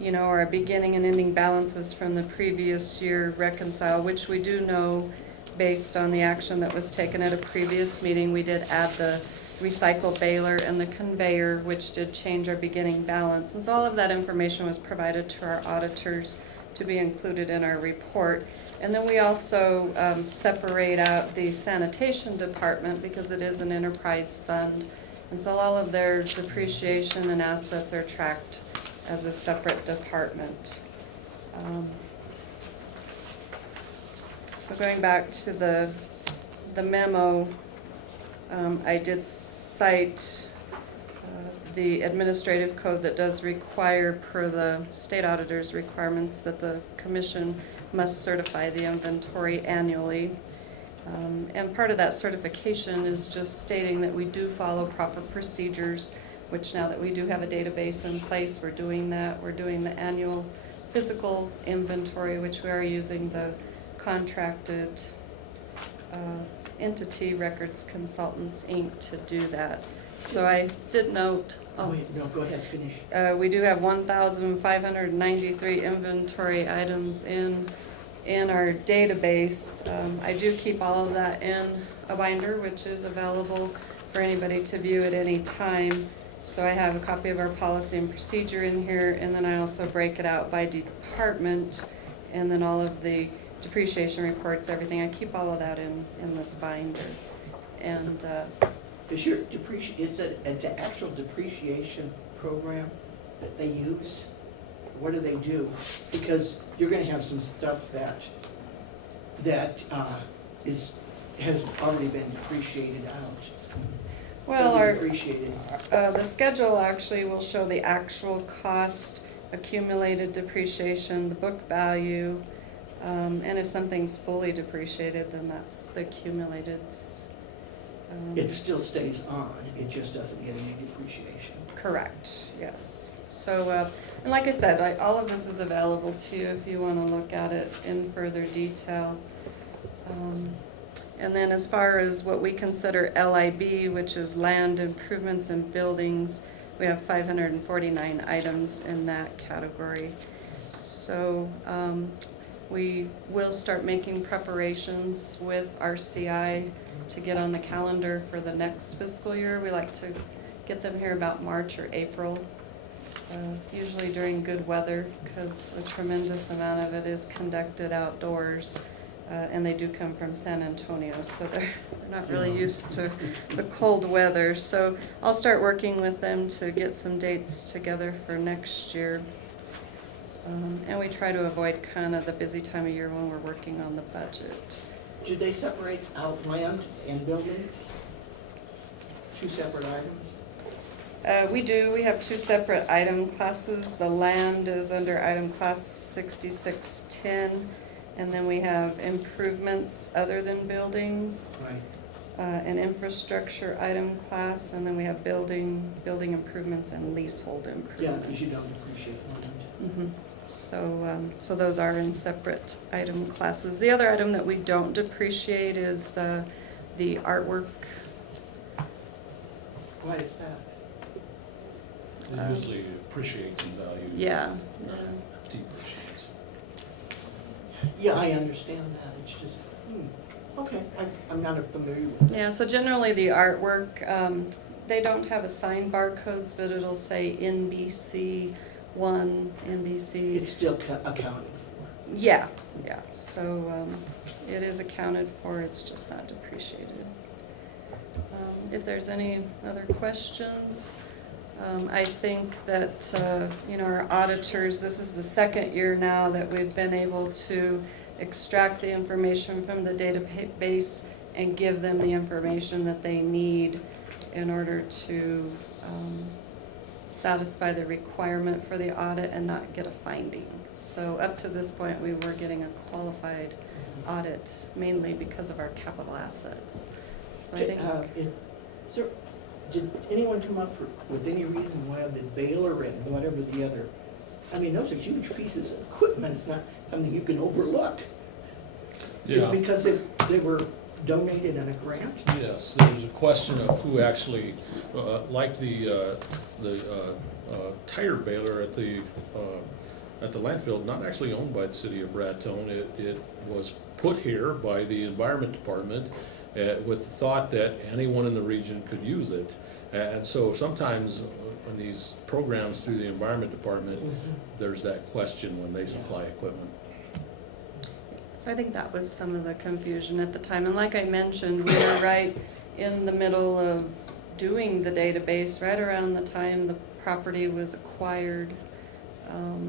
you know, our beginning and ending balances from the previous year reconcile, which we do know based on the action that was taken at a previous meeting. We did add the recycle baler and the conveyor, which did change our beginning balance. And so all of that information was provided to our auditors to be included in our report. And then we also separate out the sanitation department because it is an enterprise fund. And so all of their depreciation and assets are tracked as a separate department. So going back to the memo, I did cite the administrative code that does require, per the state auditor's requirements, that the commission must certify the inventory annually. And part of that certification is just stating that we do follow proper procedures, which now that we do have a database in place, we're doing that. We're doing the annual physical inventory, which we are using the contracted entity Records Consultants, Inc. to do that. So I did note. Oh, wait, no, go ahead, finish. We do have 1,593 inventory items in our database. I do keep all of that in a binder, which is available for anybody to view at any time. So I have a copy of our policy and procedure in here, and then I also break it out by department, and then all of the depreciation reports, everything. I keep all of that in this binder. And Is your is it an actual depreciation program that they use? What do they do? Because you're gonna have some stuff that has already been depreciated out. well, Fully depreciated. the schedule actually will show the actual cost, accumulated depreciation, the book value, and if something's fully depreciated, then that's the accumulated. It still stays on, it just doesn't get any depreciation. Correct, yes. So, and like I said, all of this is available to you if you want to look at it in further detail. And then as far as what we consider LIB, which is land improvements and buildings, we have 549 items in that category. So we will start making preparations with RCI to get on the calendar for the next fiscal year. We like to get them here about March or April, usually during good weather, because a tremendous amount of it is conducted outdoors. And they do come from San Antonio, so they're not really used to the cold weather. So I'll start working with them to get some dates together for next year. And we try to avoid kind of the busy time of year when we're working on the budget. Do they separate out land and buildings? Two separate items? We do. We have two separate item classes. The land is under item class 6610, and then we have improvements other than buildings, Right. an infrastructure item class, and then we have building improvements and leasehold improvements. Yeah, because you don't appreciate land. Mhm. So those are in separate item classes. The other item that we don't depreciate is the artwork. Why is that? It usually appreciates in value. Yeah. Not depreciates. Yeah, I understand that, it's just, okay, I'm not familiar with it. Yeah, so generally the artwork, they don't have assigned barcodes, but it'll say NBC 1, NBC. It's still accounted for. Yeah, so it is accounted for, it's just not depreciated. If there's any other questions, I think that, our auditors, this is the second year now that we've been able to extract the information from the database and give them the information that they need in order to satisfy the requirement for the audit and not get a finding. So up to this point, we were getting a qualified audit mainly because of our capital assets. So I think. Did anyone come up with any reason why the baler and whatever the other, I mean, those are huge pieces of equipment, it's not something you can overlook. Yeah. It's because they were donated in a grant? Yes, there's a question of who actually, like the tire baler at the landfill, not actually owned by the city of Raton. It was put here by the Environment Department with the thought that anyone in the region could use it. And so sometimes in these programs through the Environment Department, there's that question when they supply equipment. So I think that was some of the confusion at the time. And like I mentioned, we were right in the middle of doing the database, right around the time the property was acquired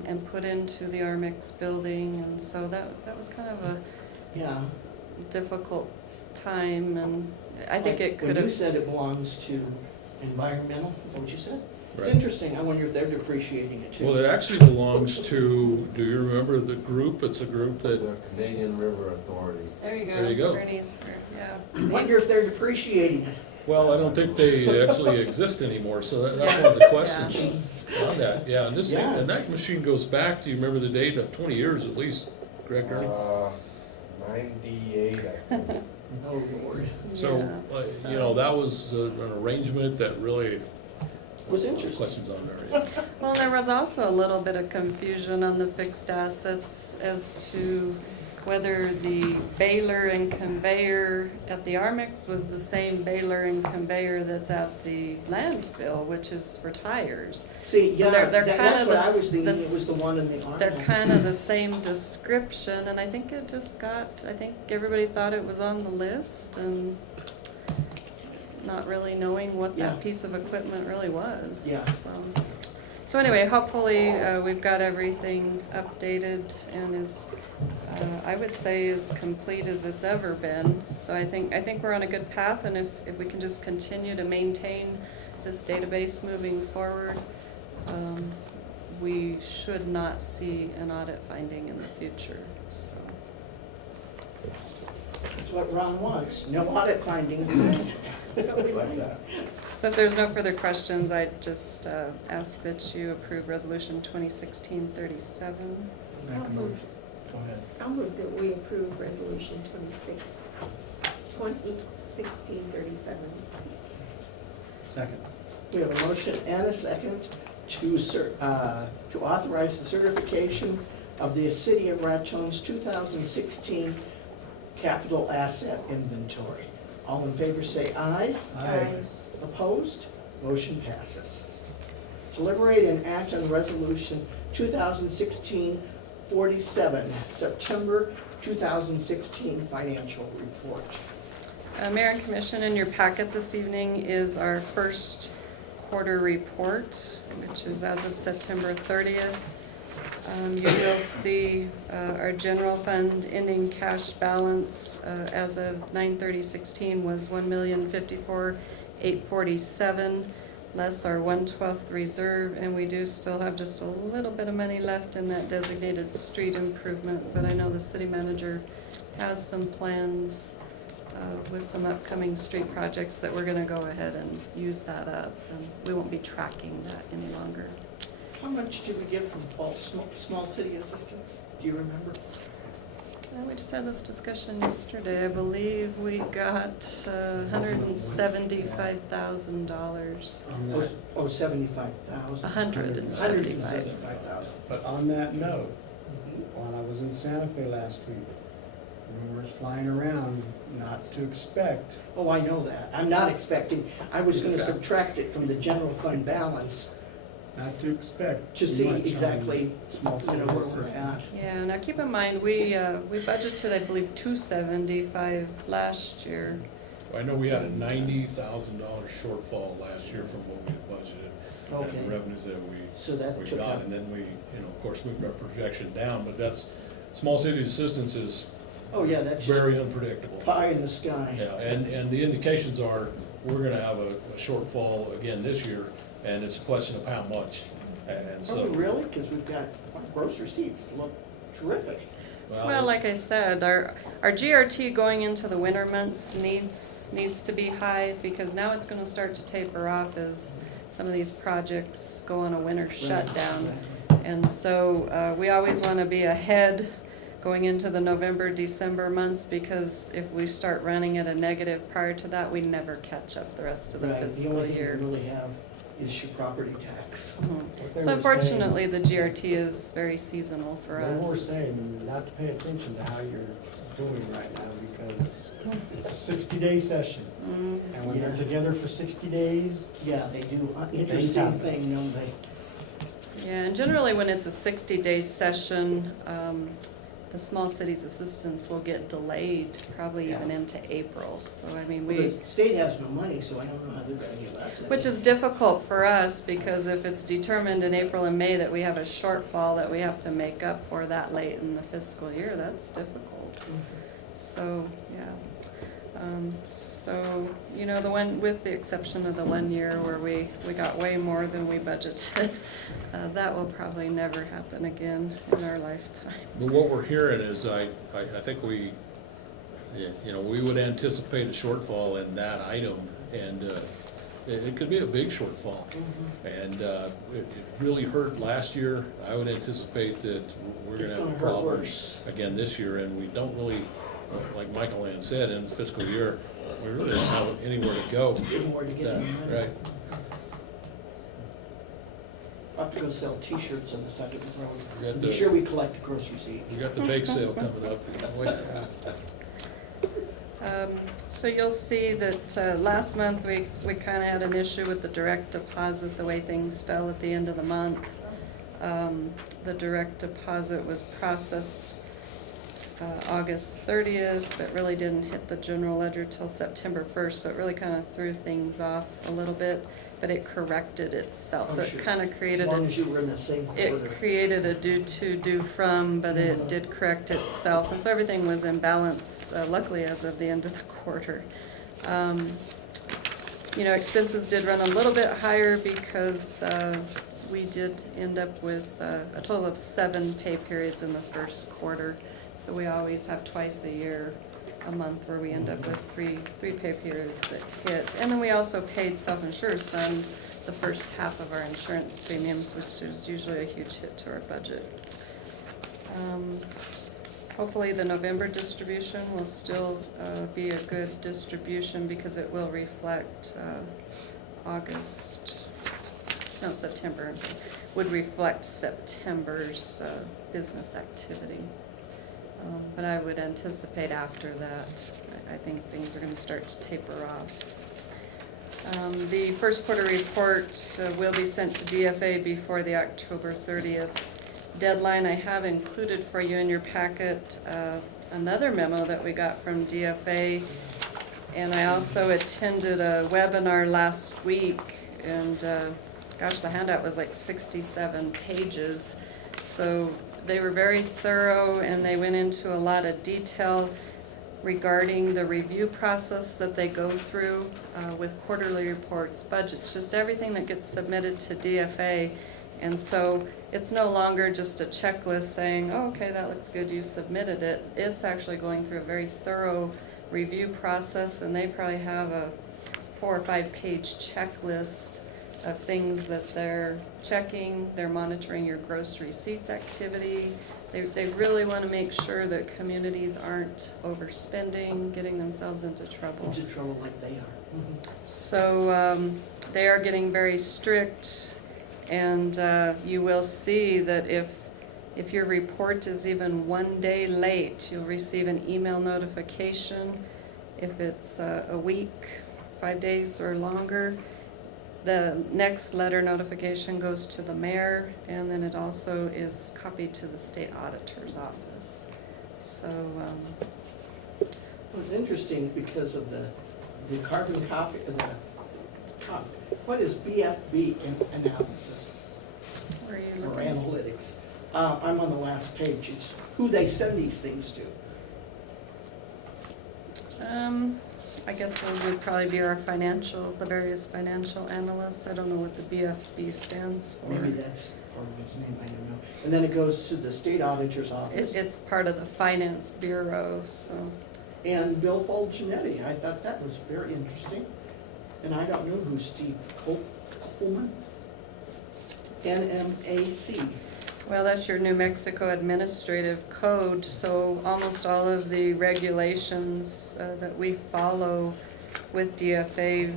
and put into the Armix building. And so that was kind of a difficult time. And I think it could have. When you said it belongs to environmental, is that what you said? It's interesting, I wonder if they're depreciating it too. Well, it actually belongs to, do you remember the group? It's a group that, The Canadian River Authority. There you go. There you go. Attorneys, yeah. Wonder if they're depreciating it. well, I don't think they actually exist anymore, so that's one of the questions on that. Yeah, and this thing, Yeah. and that machine goes back, do you remember the date, 20 years at least, correct, Ernie? 98, I think. Oh, Lord. So, Yeah, you know, that was an arrangement that really Was interesting. questions on there. Yeah. Well, there was also a little bit of confusion on the fixed assets as to whether the baler and conveyor at the Armix was the same baler and conveyor that's at the landfill, which is for tires. See, So yeah, they're kind that's of what the- I was thinking, the it was the one in the arm. They're kind of the same description, and I think it just got, I think everybody thought it was on the list, and not really knowing what Yeah. that piece of equipment really was. Yeah. So anyway, hopefully, we've got everything updated and is, I would say, as complete as it's ever been. So I think we're on a good path, and if we can just continue to maintain this database moving forward, we should not see an audit finding in the future, so. That's what Ron wants, no audit findings. Like that. So if there's no further questions, I'd just ask that you approve Resolution 2016-37. Make a motion. Go ahead. I'll move that we approve resolution 2016-37. Second. We have a motion and a second to authorize the certification of the City of Raton's 2016 capital asset inventory. All in favor say aye. Aye. Opposed? Motion passes. Deliberate and act on resolution 2016-47, September 2016 financial report. Mayor and Commission, in your packet this evening is our first quarter report, which is as of September 30th. You will see our general fund ending cash balance as of 9/30/16 was $1,054,847, less our 1/12 reserve, and we do still have just a little bit of money left in that designated street improvement, but I know the city manager has some plans with some upcoming street projects that we're gonna go ahead and use that up, and we won't be tracking that any longer. How much did we get from Paul Small City Assistance? Do you remember? We just had this discussion yesterday. I believe we got $175,000. Oh, 75,000. 175. 175,000. But on that note, when I was in Santa Fe last week, rumors flying around not to expect. Oh, I know that. I'm not expecting, I was gonna subtract it from the general fund balance Not to expect. to too see much on exactly, small you know, where we're cities. at. Yeah, now keep in mind, we budgeted, I believe, $275 last year. I know we had a $90,000 shortfall last year from what we had budgeted. Okay. And the revenues that So that we took got, up, and then we, you know, of course, moved our projection down, but that's, small cities assistance is oh yeah, that's just very unpredictable. pie in the sky. Yeah, and the indications are, we're gonna have a shortfall again this year, and it's a question of how much. And Oh, so, really? Because we've got, our gross receipts look terrific. Well, like I said, our GRT going into the winter months needs to be high, because now it's gonna start to taper off as some of these projects go on a winter shutdown. And so, we always wanna be ahead going into the November, December months, because if we start running at a negative prior to that, we never catch up the rest of the Right, the fiscal only thing year. we really have is your property tax. Mhm. What they So were unfortunately, the GRT is very seasonal for They were us. saying not to pay attention to how you're doing right now because it's a 60-day session. Mhm. And when they're Yeah. together for 60 days, Yeah, they do an Things interesting happen. thing, don't they? Yeah, and generally when it's a 60-day session, the small cities assistance will get delayed, probably even into April. So, I mean, Well, we, the state has no money, so I don't know how they're gonna give us it. which is difficult for us, because if it's determined in April and May that we have a shortfall that we have to make up for that late in the fiscal year, that's difficult. So, yeah. So, you know, with the exception of the 1 year where we got way more than we budgeted, that will probably never happen again in our lifetime. But what we're hearing is, I think we would anticipate a shortfall in that item, and it could be a big shortfall. And it really hurt last year. I would anticipate that we're gonna have a problem again this year, and we don't really, like Michael Ann said, in the fiscal year, we really don't have anywhere to go. Anywhere to get the money. Right. I'll have to go sell T-shirts on the side of the We road. got Be the- sure we collect grocery receipts. We got the bake sale coming up. So you'll see that last month, we kind of had an issue with the direct deposit, the way things fell at the end of the month. The direct deposit was processed August 30th, but really didn't hit the general ledger till September 1st, so it really kind of threw things off a little bit, but it corrected itself. Oh, So sure. it kind of created As long as you were in the same quarter. it created a due to, due from, but it did correct itself, and so everything was in balance, luckily as of the end of the quarter. You know, expenses did run a little bit higher because we did end up with a total of 7 pay periods in the first quarter. So we always have twice a year, a month where we end up with three pay periods that hit. And then we also paid self-insurance fund the first half of our insurance premiums, which is usually a huge hit to our budget. Hopefully the November distribution will still be a good distribution because it will reflect September, I'm sorry, would reflect September's business activity. But I would anticipate after that, I think things are going to start to taper off. The first quarter report will be sent to DFA before the October 30th deadline. I have included for you in your packet another memo that we got from DFA, and I also attended a webinar last week, and gosh, the handout was like 67 pages. So they were very thorough, and they went into a lot of detail regarding the review process that they go through with quarterly reports, budgets, just everything that gets submitted to DFA. And so it's no longer just a checklist saying, oh, okay, that looks good, you submitted it. It's actually going through a very thorough review process, and they probably have a 4 or 5 page checklist of things that they're checking. They're monitoring your gross receipts activity. They really want to make sure that communities aren't overspending, getting themselves into trouble. Into trouble like they are. So they are getting very strict, and you will see that if your report is even 1 day late, you'll receive an email notification. If it's a week, 5 days or longer, the next letter notification goes to the mayor, and then it also is copied to the state auditor's office. So, It was interesting because of the carbon copy, what is BFB analysis where are you or looking? analytics? I'm on the last page. It's who they send these things to. I guess those would probably be our the various financial analysts. I don't know what the BFB stands for. Maybe that's part of its name, I don't know. And then it goes to the state auditor's office. It's part of the finance bureau, so. And Bill Fulgenetti, I thought that was very interesting. And I don't know who Steve Coleman, NMAC. Well, that's your New Mexico Administrative Code, so almost all of the regulations that we follow with DFA.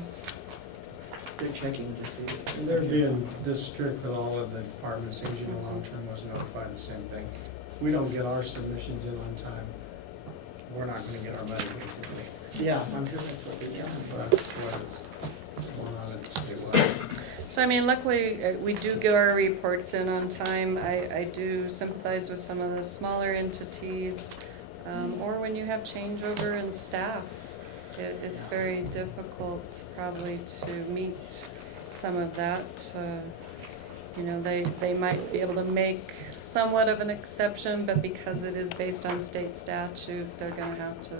They're checking to see. And they're being this strict with all of the departments. Aging and long-term was notified the same thing. If we don't get our submissions in on time, we're not gonna get our money, basically. Yeah, I'm sure that's what they're doing. So that's what's going on at the statewide. So, I mean, luckily, we do get our reports in on time. I do sympathize with some of the smaller entities, or when you have changeover in staff. It's very difficult probably to meet some of that. You know, they might be able to make somewhat of an exception, but because it is based on state statute, they're gonna have to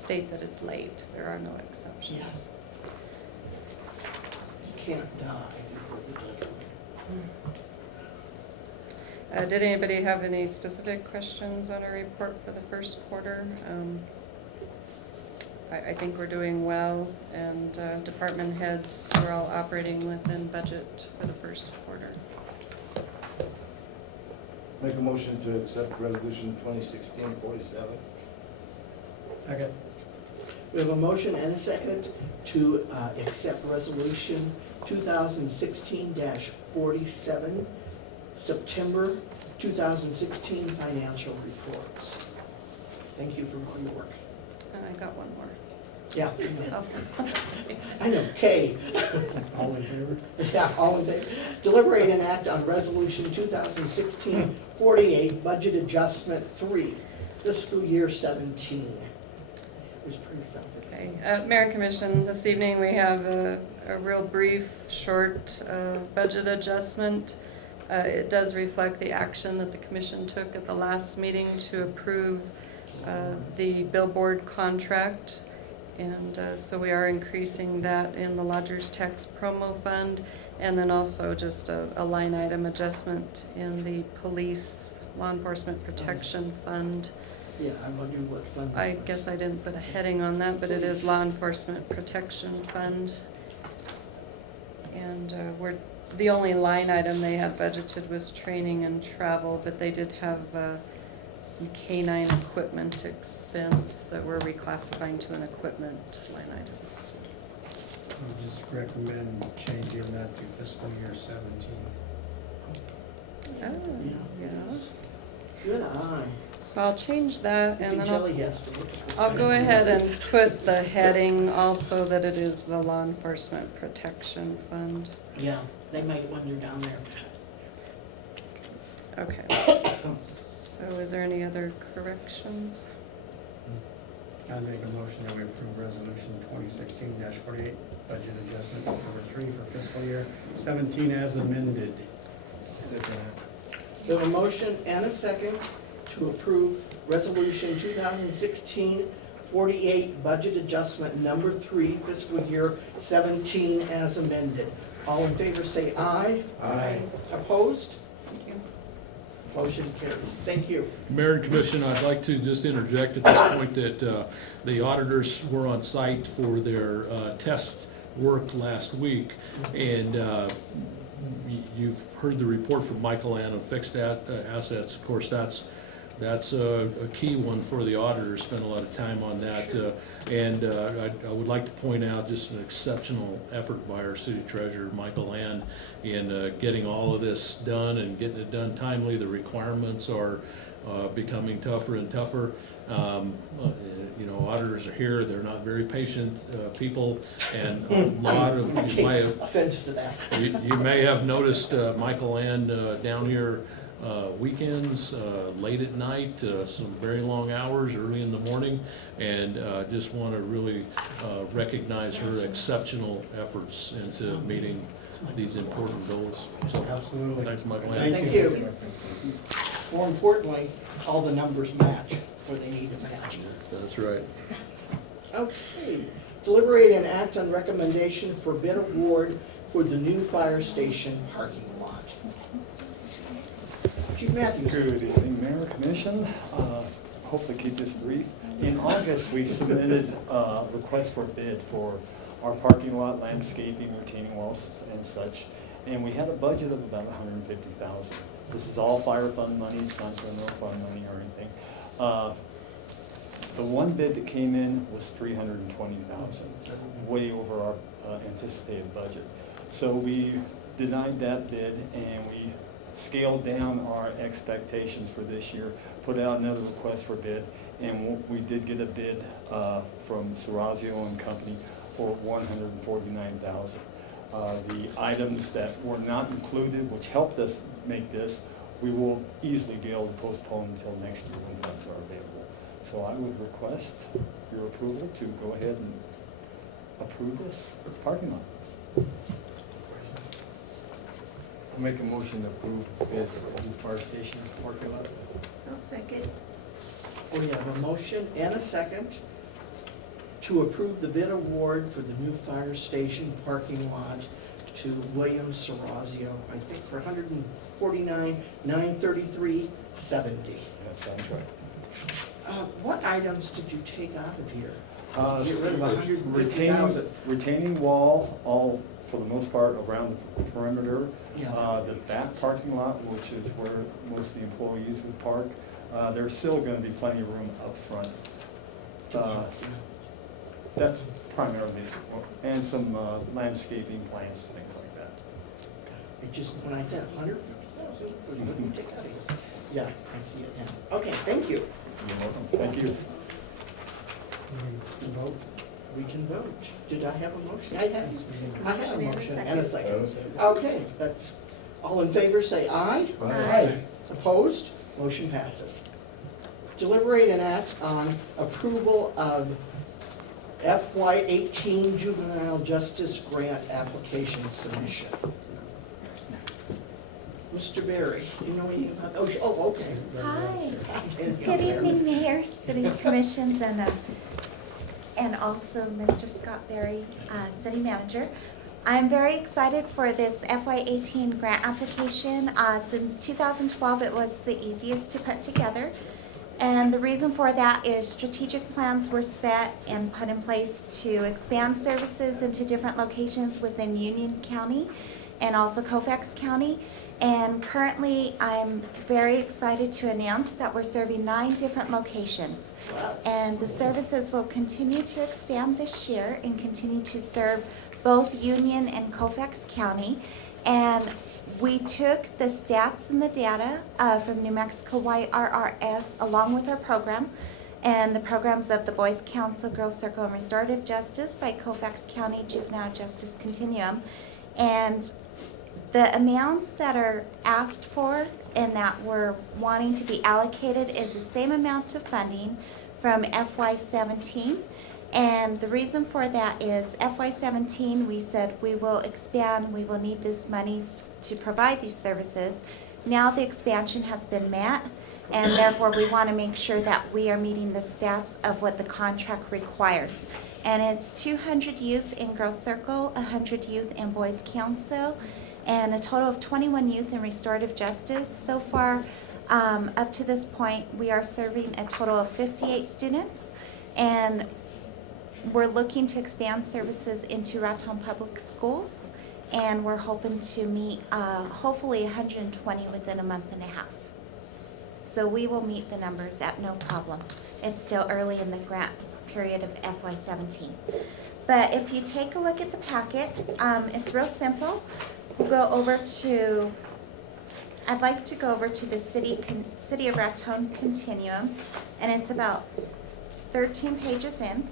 state that it's late. There are no exceptions. You can't die before the deadline. Did anybody have any specific questions on our report for the first quarter? I think we're doing well, and department heads are all operating within budget for the first quarter. Make a motion to accept resolution 2016-47. Okay. We have a motion and a second to accept resolution 2016-47, September 2016 financial reports. Thank you for all your work. And I got one more. Yeah, Oh. I know, Kay. All in favor? Yeah, all in favor. Deliberate and act on resolution 2016-48, budget adjustment 3, fiscal year 17. It was pretty something. Okay, Mayor and Commission, this evening we have a real brief, short budget adjustment. It does reflect the action that the commission took at the last meeting to approve the billboard contract. And so we are increasing that in the lodger's tax promo fund, and then also just a line item adjustment in the police law enforcement protection fund. Yeah, I wonder what fund. I guess I didn't put a heading on that, but it is law enforcement protection fund. And the only line item they had budgeted was training and travel, but they did have some canine equipment expense that we're reclassifying to an equipment line item. I just recommend changing that to fiscal year 17. Oh, yeah. Good eye. So I'll change that, and then Jelly has to look at this. I'll go ahead and put the heading also that it is the law enforcement protection fund. Yeah, they might wonder down there. Okay. So is there any other corrections? I'd make a motion that we approve resolution 2016-48, budget adjustment number 3 for fiscal year 17 as amended. We have a motion and a second to approve resolution 2016-48, budget adjustment number 3, fiscal year 17 as amended. All in favor say aye. Aye. Opposed? Thank you. Motion carries. Thank you. Mayor and Commission, I'd like to just interject at this point that the auditors were on site for their test work last week, and you've heard the report from Michael Ann on fixed assets. Of course, that's a key one for the auditors, spent a lot of time on that. And I would like to point out just an exceptional effort by our city treasurer, Michael Ann, in getting all of this done and getting it done timely. The requirements are becoming tougher and tougher. You know, auditors are here, they're not very patient people, and a lot of, you might have, Offense to that. you may have noticed Michael Ann down here weekends, late at night, some very long hours, early in the morning, and just want to really recognize her exceptional efforts into meeting these important goals. So, Absolutely. thanks, Michael Ann. Thank you. More importantly, all the numbers match where they need to match. That's right. Okay. Deliberate and act on recommendation for bid award for the new fire station parking lot. Chief Matthews. Good evening, Mayor, Commission. Hopefully keep this brief. In August, we submitted a request for bid for our parking lot, landscaping, retaining walls and such, and we had a budget of about $150,000. This is all fire fund money, it's not general fund money or anything. The one bid that came in was $320,000, way over our anticipated budget. So we denied that bid, and we scaled down our expectations for this year, put out another request for bid, and we did get a bid from Serrazio and Company for $149,000. The items that were not included, which helped us make this, we will easily be able to postpone until next year when funds are available. So I would request your approval to go ahead and approve this parking lot. I'll make a motion to approve bid for the new fire station parking lot. I'll second. We have a motion and a second to approve the bid award for the new fire station parking lot to William Serrazio, I think for $149,933.70. That sounds right. What items did you take out of here? Uh, Get rid of retaining, 150,000. retaining wall, all, for the most part, around the perimeter. Yeah. The back parking lot, which is where most of the employees would park, there's still gonna be plenty of room up front. That's primarily, and some landscaping plants, things like that. It just, when I said 100,000, what did you take out of here? Yeah, I see it now. Okay, thank you. You're welcome. Thank you. Vote. We can vote. Did I have a motion? I have a motion and a second. Okay, that's, all in favor, say aye. Aye. Opposed? Motion passes. Deliberate and act on approval of FY18 Juvenile Justice Grant Application Submission. Mr. Berry, you know anything about, okay. Hi. Good evening, Mayor, City Commissions, and also Mr. Scott Berry, City Manager. I'm very excited for this FY18 grant application. Since 2012, it was the easiest to put together. And the reason for that is strategic plans were set and put in place to expand services into different locations within Union County and also Colfax County. And currently, I'm very excited to announce that we're serving 9 different locations. And the services will continue to expand this year and continue to serve both Union and Colfax County. And we took the stats and the data from New Mexico YRRS along with our program and the programs of the Boys Council, Girls Circle, and Restorative Justice by Colfax County Juvenile Justice Continuum. And the amounts that are asked for and that we're wanting to be allocated is the same amount of funding from FY17. And the reason for that is FY17, we said we will expand, we will need this money to provide these services. Now the expansion has been met, and therefore we want to make sure that we are meeting the stats of what the contract requires. And it's 200 youth in Girls Circle, 100 youth in Boys Council, and a total of 21 youth in Restorative Justice. So far, up to this point, we are serving a total of 58 students, and we're looking to expand services into Raton Public Schools, and we're hoping to meet hopefully 120 within a month and a half. So we will meet the numbers at no problem. It's still early in the grant period of FY17. But if you take a look at the packet, it's real simple. We'll go over to, I'd like to go over to the City of Raton Continuum, and it's about 13 pages in.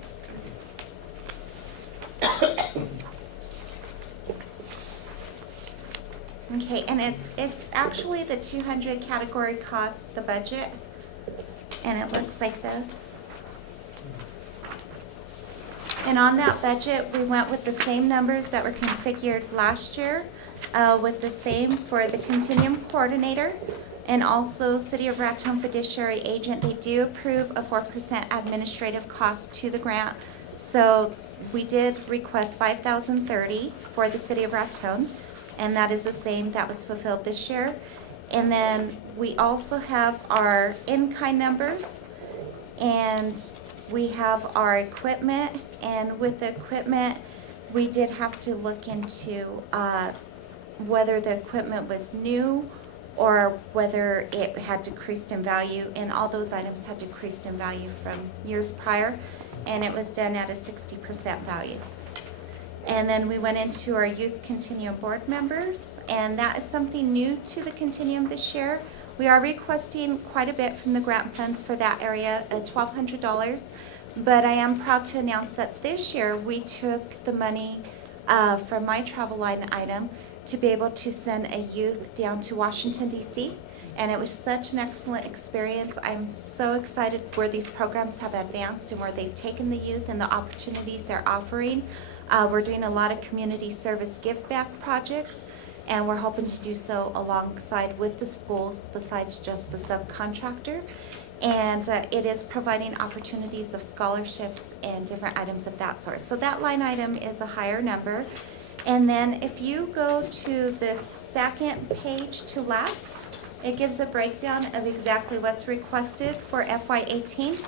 Okay, and it's actually the 200 category costs, the budget, and it looks like this. And on that budget, we went with the same numbers that were configured last year, with the same for the Continuum Coordinator and also City of Raton Fiduciary Agent. They do approve a 4% administrative cost to the grant. So we did request $5,030 for the City of Raton, and that is the same that was fulfilled this year. And then we also have our in-kind numbers, and we have our equipment, and with the equipment, we did have to look into whether the equipment was new or whether it had decreased in value, and all those items had decreased in value from years prior, and it was done at a 60% value. And then we went into our Youth Continuum Board members, and that is something new to the Continuum this year. We are requesting quite a bit from the grant funds for that area, $1,200, but I am proud to announce that this year we took the money from my travel line item to be able to send a youth down to Washington, D.C., and it was such an excellent experience. I'm so excited where these programs have advanced and where they've taken the youth and the opportunities they're offering. We're doing a lot of community service give back projects, and we're hoping to do so alongside with the schools besides just the subcontractor. And it is providing opportunities of scholarships and different items of that sort. So that line item is a higher number. And then if you go to the second page to last, it gives a breakdown of exactly what's requested for FY18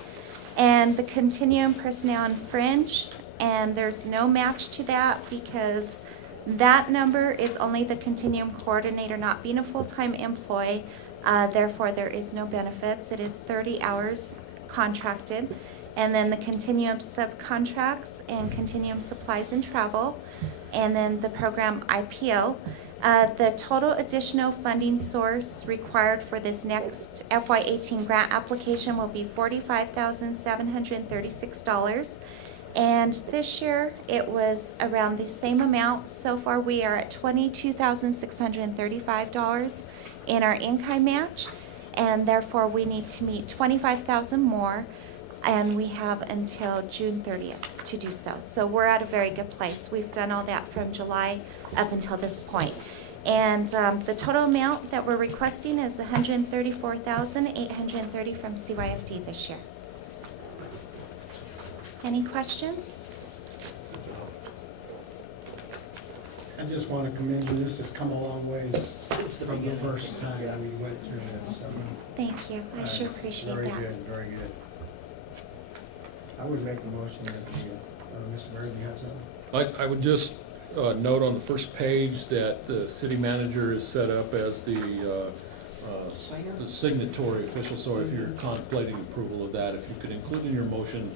and the continuum personnel and fringe. And there's no match to that because that number is only the continuum coordinator not being a full-time employee. Therefore, there is no benefits. It is 30 hours contracted. And then the continuum subcontracts and continuum supplies and travel. And then the program IPO. The total additional funding source required for this next FY18 grant application will be $45,736. And this year, it was around the same amount. So far, we are at $22,635 in our in-kind match, and therefore we need to meet 25,000 more, and we have until June 30th to do so. So we're at a very good place. We've done all that from July up until this point. And the total amount that we're requesting is $134,830 from CYFD this year. Any questions? I just want to commend you. This has come a long ways from the first time we went through this. So, Thank you. I sure appreciate very that. good, very good. I would make a motion that Mr. Berry, do you have something? I would just note on the first page that the city manager is set up as the signatory official, so if you're contemplating approval of that, if you could include in your motion,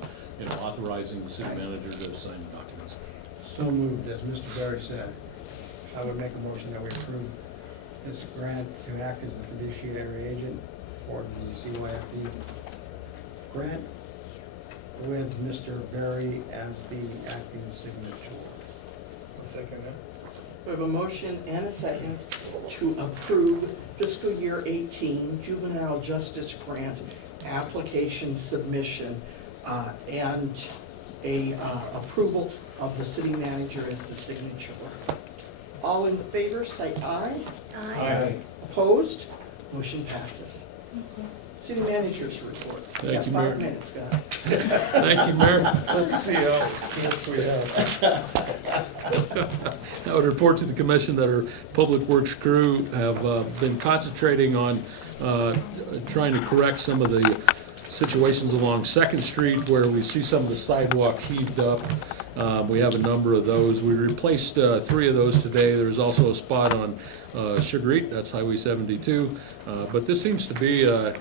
authorizing the city manager to sign the documents. So moved, as Mr. Berry said. I would make a motion that we approve this grant to act as the fiduciary agent for the CYFD grant with Mr. Berry as the acting signature. I'll second that. We have a motion and a second to approve fiscal year 18 juvenile justice grant application submission and approval of the city manager as the signature. All in favor, say aye. Aye. Opposed? Motion passes. Thank you. City manager's report. Thank you, got 5 Mayor. minutes, Scott. Thank you, Mayor. Let's see how close we have. I would report to the commission that our Public Works crew have been concentrating on trying to correct some of the situations along Second Street where we see some of the sidewalk heaved up. We have a number of those. We replaced 3 of those today. There's also a spot on Sugar Eat, that's Highway 72. But this seems to be a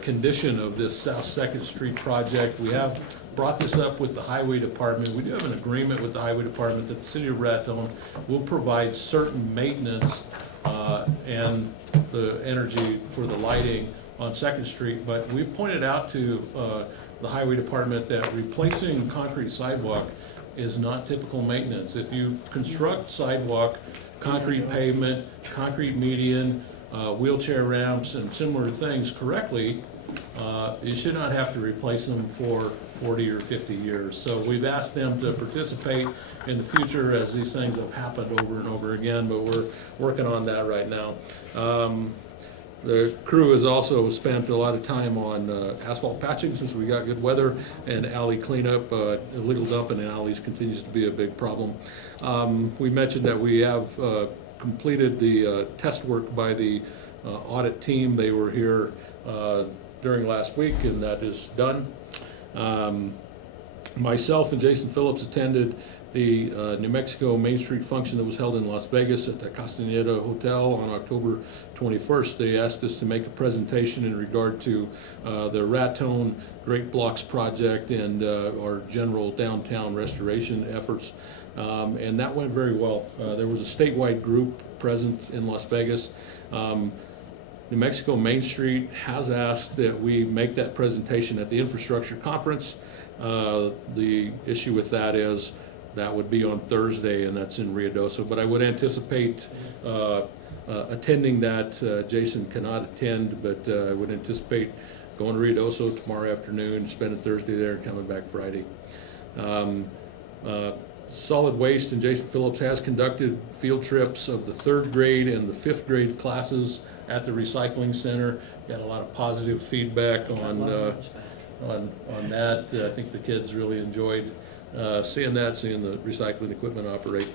condition of this South Second Street project. We have brought this up with the Highway Department. We do have an agreement with the Highway Department that the City of Raton will provide certain maintenance and the energy for the lighting on Second Street, but we pointed out to the Highway Department that replacing concrete sidewalk is not typical maintenance. If you construct sidewalk, concrete pavement, concrete median, wheelchair ramps, and similar things correctly, you should not have to replace them for 40 or 50 years. So we've asked them to participate in the future as these things have happened over and over again, but we're working on that right now. The crew has also spent a lot of time on asphalt patching since we got good weather, and alley cleanup. Illegal dumping in alleys continues to be a big problem. We mentioned that we have completed the test work by the audit team. They were here during last week, and that is done. Myself and Jason Phillips attended the New Mexico Main Street function that was held in Las Vegas at the Castaneda Hotel on October 21st. They asked us to make a presentation in regard to the Raton Great Blocks project and our general downtown restoration efforts. And that went very well. There was a statewide group present in Las Vegas. New Mexico Main Street has asked that we make that presentation at the infrastructure conference. The issue with that is that would be on Thursday, and that's in Ruidoso. But I would anticipate attending that. Jason cannot attend, but I would anticipate going to Ruidoso tomorrow afternoon, spending Thursday there, and coming back Friday. Solid Waste and Jason Phillips has conducted field trips of the 3rd grade and the 5th grade classes at the recycling center. got a lot of positive feedback on that. I think the kids really enjoyed seeing the recycling equipment operate.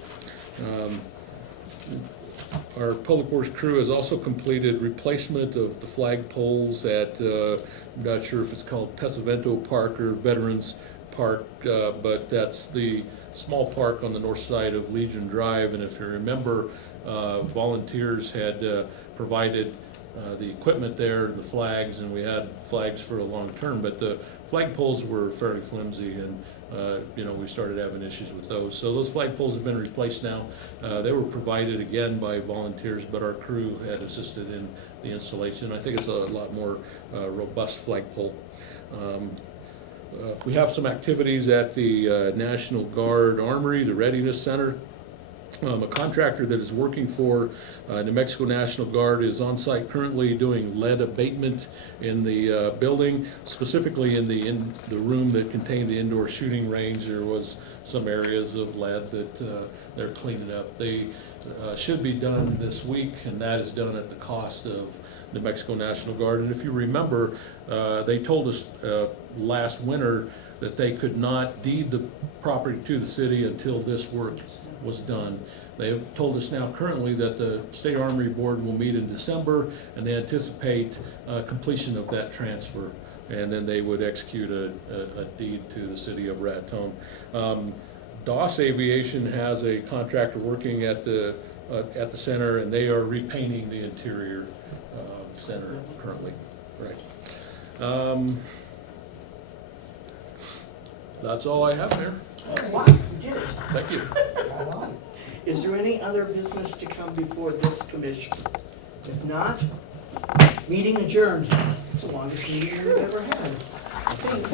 Our public works crew has also completed replacement of the flag poles at, I'm not sure if it's called Pesavento Park or Veterans Park, but that's the small park on the north side of Legion Drive. And if you remember, volunteers had provided the equipment there, the flags, and we had flags for a long term, but the flag poles were fairly flimsy, and we started having issues with those. So those flag poles have been replaced now. They were provided again by volunteers, but our crew had assisted in the installation. I think it's a lot more robust flagpole. We have some activities at the National Guard Armory, the Readiness Center. A contractor that is working for New Mexico National Guard is on site currently doing lead abatement in the building, specifically in the room that contained the indoor shooting range. There was some areas of lead that they're cleaning up. They should be done this week, and that is done at the cost of New Mexico National Guard. And if you remember, they told us last winter that they could not deed the property to the city until this work was done. They have told us now currently that the State Armory Board will meet in December, and they anticipate completion of that transfer, and then they would execute a deed to the city of Raton. DOS Aviation has a contractor working at the center, and they are repainting the interior center currently. Right. That's all I have, Mayor. Oh, wow, you did it. Thank you. Right on. Is there any other business to come before this commission? If not, meeting adjourned. It's the longest meeting we've ever had, I think.